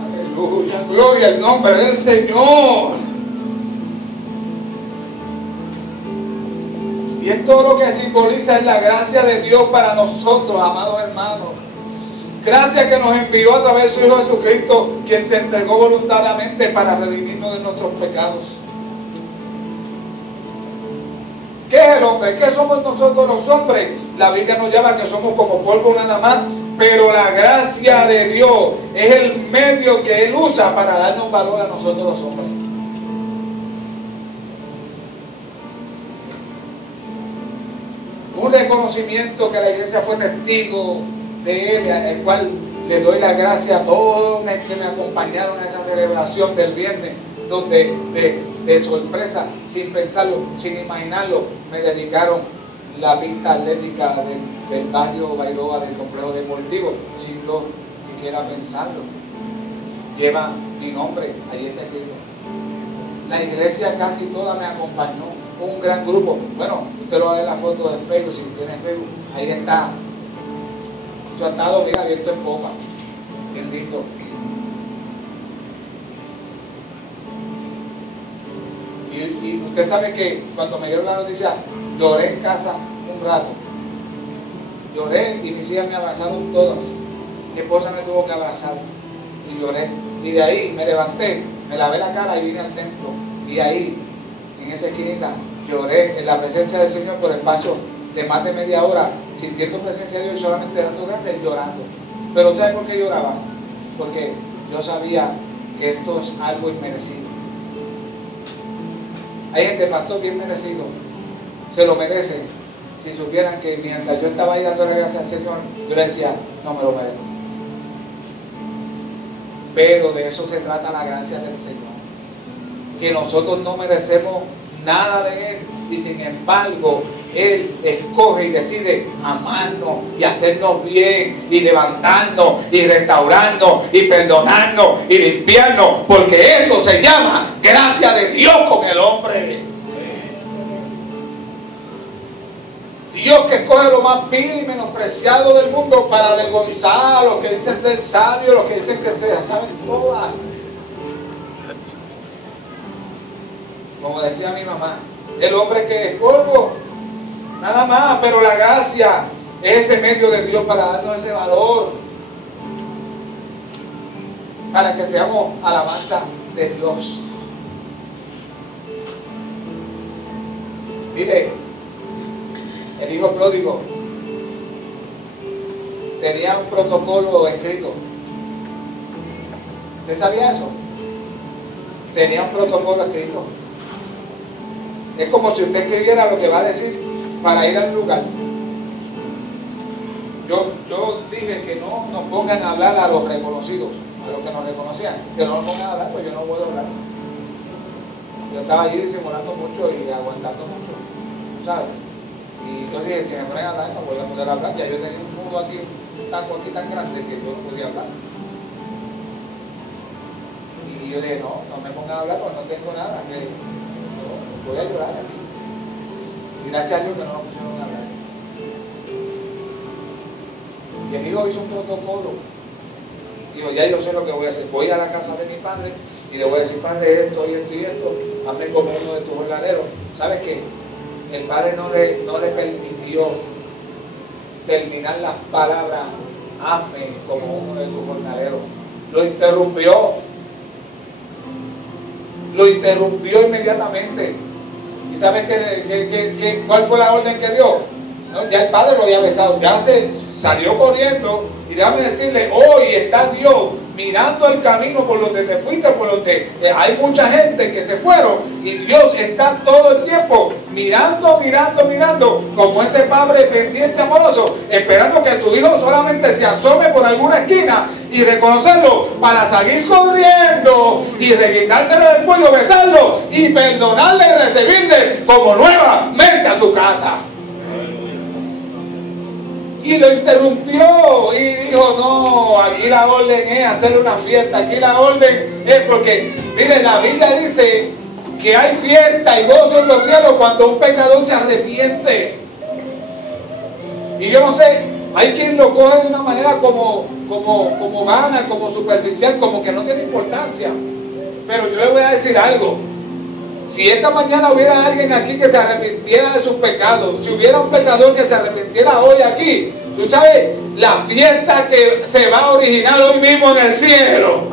Aleluya, gloria al nombre del Señor. Y esto lo que simboliza es la gracia de Dios para nosotros, amados hermanos. Gracia que nos envió a través de su Hijo Jesucristo, quien se entregó voluntariamente para redimirnos de nuestros pecados. ¿Qué es el hombre? ¿Qué somos nosotros los hombres? La Biblia nos llama que somos como polvo nada más, pero la gracia de Dios es el medio que Él usa para darnos valor a nosotros los hombres. Un reconocimiento que la iglesia fue testigo de Él, al cual le doy la gracia a todos los que me acompañaron a esa celebración del viernes, donde de sorpresa, sin pensarlo, sin imaginarlo, me dedicaron la pista atlética del barrio Bairoa, del complejo deportivo, sin lo siquiera pensarlo. Lleva mi nombre, allí está escrito. La iglesia casi toda me acompañó, un gran grupo. Bueno, usted lo va a ver en la foto de Facebook, si tiene Facebook, ahí está. Su atado, mira, abierto en popa, bien lindo. Y usted sabe que cuando me dieron la noticia, lloré en casa un rato. Lloré y mis hijas me abrazaron todas. Mi esposa me tuvo que abrazar y lloré. Y de ahí me levanté, me lavé la cara y vine al templo. Y ahí, en esa esquinita, lloré en la presencia del Señor por espacio de más de media hora, sintiendo presencia de Dios y solamente dando gracias y llorando. Pero ¿sabe por qué lloraba? Porque yo sabía que esto es algo inmerecido. Hay gente, pastor, bien merecido, se lo merece. Si supieran que mientras yo estaba ahí dando gracias al Señor, yo le decía, no me lo merezco. Pero de eso se trata la gracia del Señor, que nosotros no merecemos nada de Él, y sin embargo Él escoge y decide amarnos y hacernos bien y levantarnos y restaurarnos y perdonarnos y limpiarnos, porque eso se llama gracia de Dios con el hombre. Dios que escoge lo más vil y menospreciado del mundo para avergonzar a los que dicen ser sabios, los que dicen que se saben todas. Como decía mi mamá, el hombre que es polvo, nada más, pero la gracia es ese medio de Dios para darnos ese valor, para que seamos alabanza de Dios. Mire, El hijo pródigo tenía un protocolo escrito. ¿Usted sabía eso? Tenía un protocolo escrito. Es como si usted escribiera lo que va a decir para ir al lugar. Yo dije que no nos pongan a hablar a los reconocidos, a los que nos reconocían, que no nos pongan a hablar, pues yo no puedo hablar. Yo estaba allí disimulando mucho y aguantando mucho, ¿sabes? Y entonces dije, si me ponen a hablar, no voy a poder hablar. Ya yo tenía un nudo aquí, un taco aquí tan grande que yo no podía hablar. Y yo dije, no me pongan a hablar porque no tengo nada, que no, voy a llorar aquí. Y gracias a Dios que no nos pusieron a hablar. Y el hijo hizo un protocolo. Dijo, ya yo sé lo que voy a hacer. Voy a la casa de mi padre y le voy a decir, padre, esto y esto y esto. Hazme como uno de tus jornaleros. ¿Sabes qué? El padre no le permitió terminar las palabras, hazme como uno de tus jornaleros. Lo interrumpió. Lo interrumpió inmediatamente. ¿Y sabes cuál fue la orden que dio? ¿No? Ya el padre lo había besado, ya se salió corriendo. Y déjame decirle, hoy está Dios mirando el camino por donde te fuiste, por donde hay mucha gente que se fueron, y Dios está todo el tiempo mirando, como ese padre pendiente amoroso, esperando que su hijo solamente se asome por alguna esquina y reconocerlo para seguir corriendo y reguindársele del cuello, besarlo y perdonarle y recibirle como nuevamente a su casa. Y lo interrumpió y dijo, no, aquí la orden es hacerle una fiesta, aquí la orden es porque, miren, la Biblia dice que hay fiesta y gozo en los cielos cuando un pecador se arrepiente. Y yo no sé, hay quien lo coge de una manera como vana, como superficial, como que no tiene importancia. Pero yo le voy a decir algo. Si esta mañana hubiera alguien aquí que se arrepintiera de sus pecados, si hubiera un pecador que se arrepintiera hoy aquí, tú sabes, la fiesta que se va a originar hoy mismo en el cielo.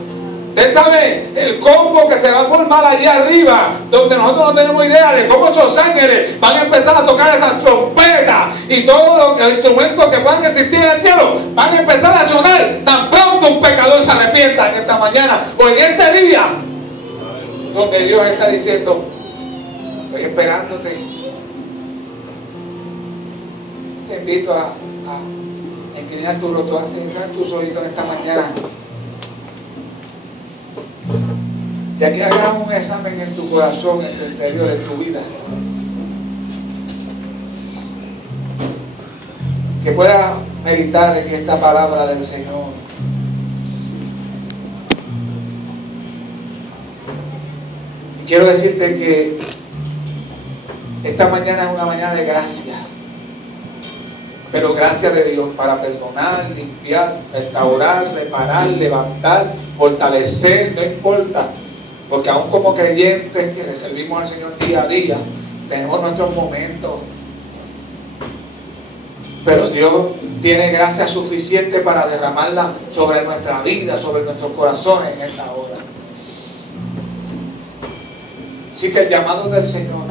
Usted sabe el combo que se va a formar allá arriba, donde nosotros no tenemos idea de cómo esos ángeles van a empezar a tocar esas trompetas y todos los instrumentos que puedan existir en el cielo van a empezar a sonar tan pronto un pecador se arrepienta en esta mañana o en este día, donde Dios está diciendo, estoy esperándote. Te invito a inclinar tu rostro, a cerrar tus oídos esta mañana. Ya que hagas un examen en tu corazón, en tu interior, en tu vida. Que puedas meditar en esta palabra del Señor. Quiero decirte que esta mañana es una mañana de gracia, pero gracia de Dios para perdonar, limpiar, restaurar, reparar, levantar, fortalecer, no importa, porque aún como creyentes que le servimos al Señor día a día, tenemos nuestros momentos, pero Dios tiene gracia suficiente para derramarla sobre nuestra vida, sobre nuestros corazones en esta hora. Así que el llamado del Señor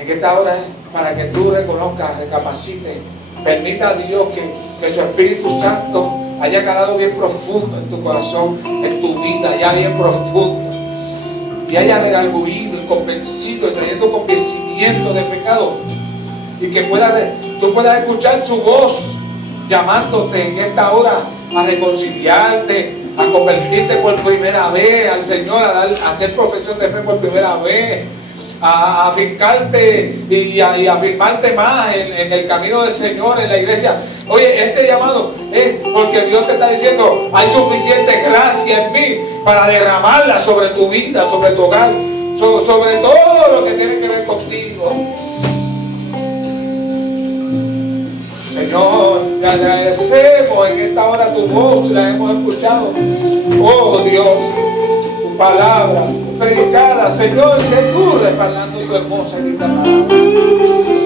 en esta hora es para que tú reconozcas, recapacites, permita a Dios que su Espíritu Santo haya calado bien profundo en tu corazón, en tu vida, ya bien profundo, y haya redarguido y convencido y trayendo convencimiento de pecado, y que tú puedas escuchar su voz llamándote en esta hora a reconciliarte, a convertirte por primera vez al Señor, a hacer profesión de fe por primera vez, a afincarte y a afirmarte más en el camino del Señor, en la iglesia. Oye, este llamado es porque Dios te está diciendo, hay suficiente gracia en mí para derramarla sobre tu vida, sobre tu hogar, sobre todo lo que tiene que ver contigo. Señor, te agradecemos en esta hora tu voz, la hemos escuchado. Oh Dios, tu palabra predicada, Señor, sé tú respaldando tu hermosa y linda palabra.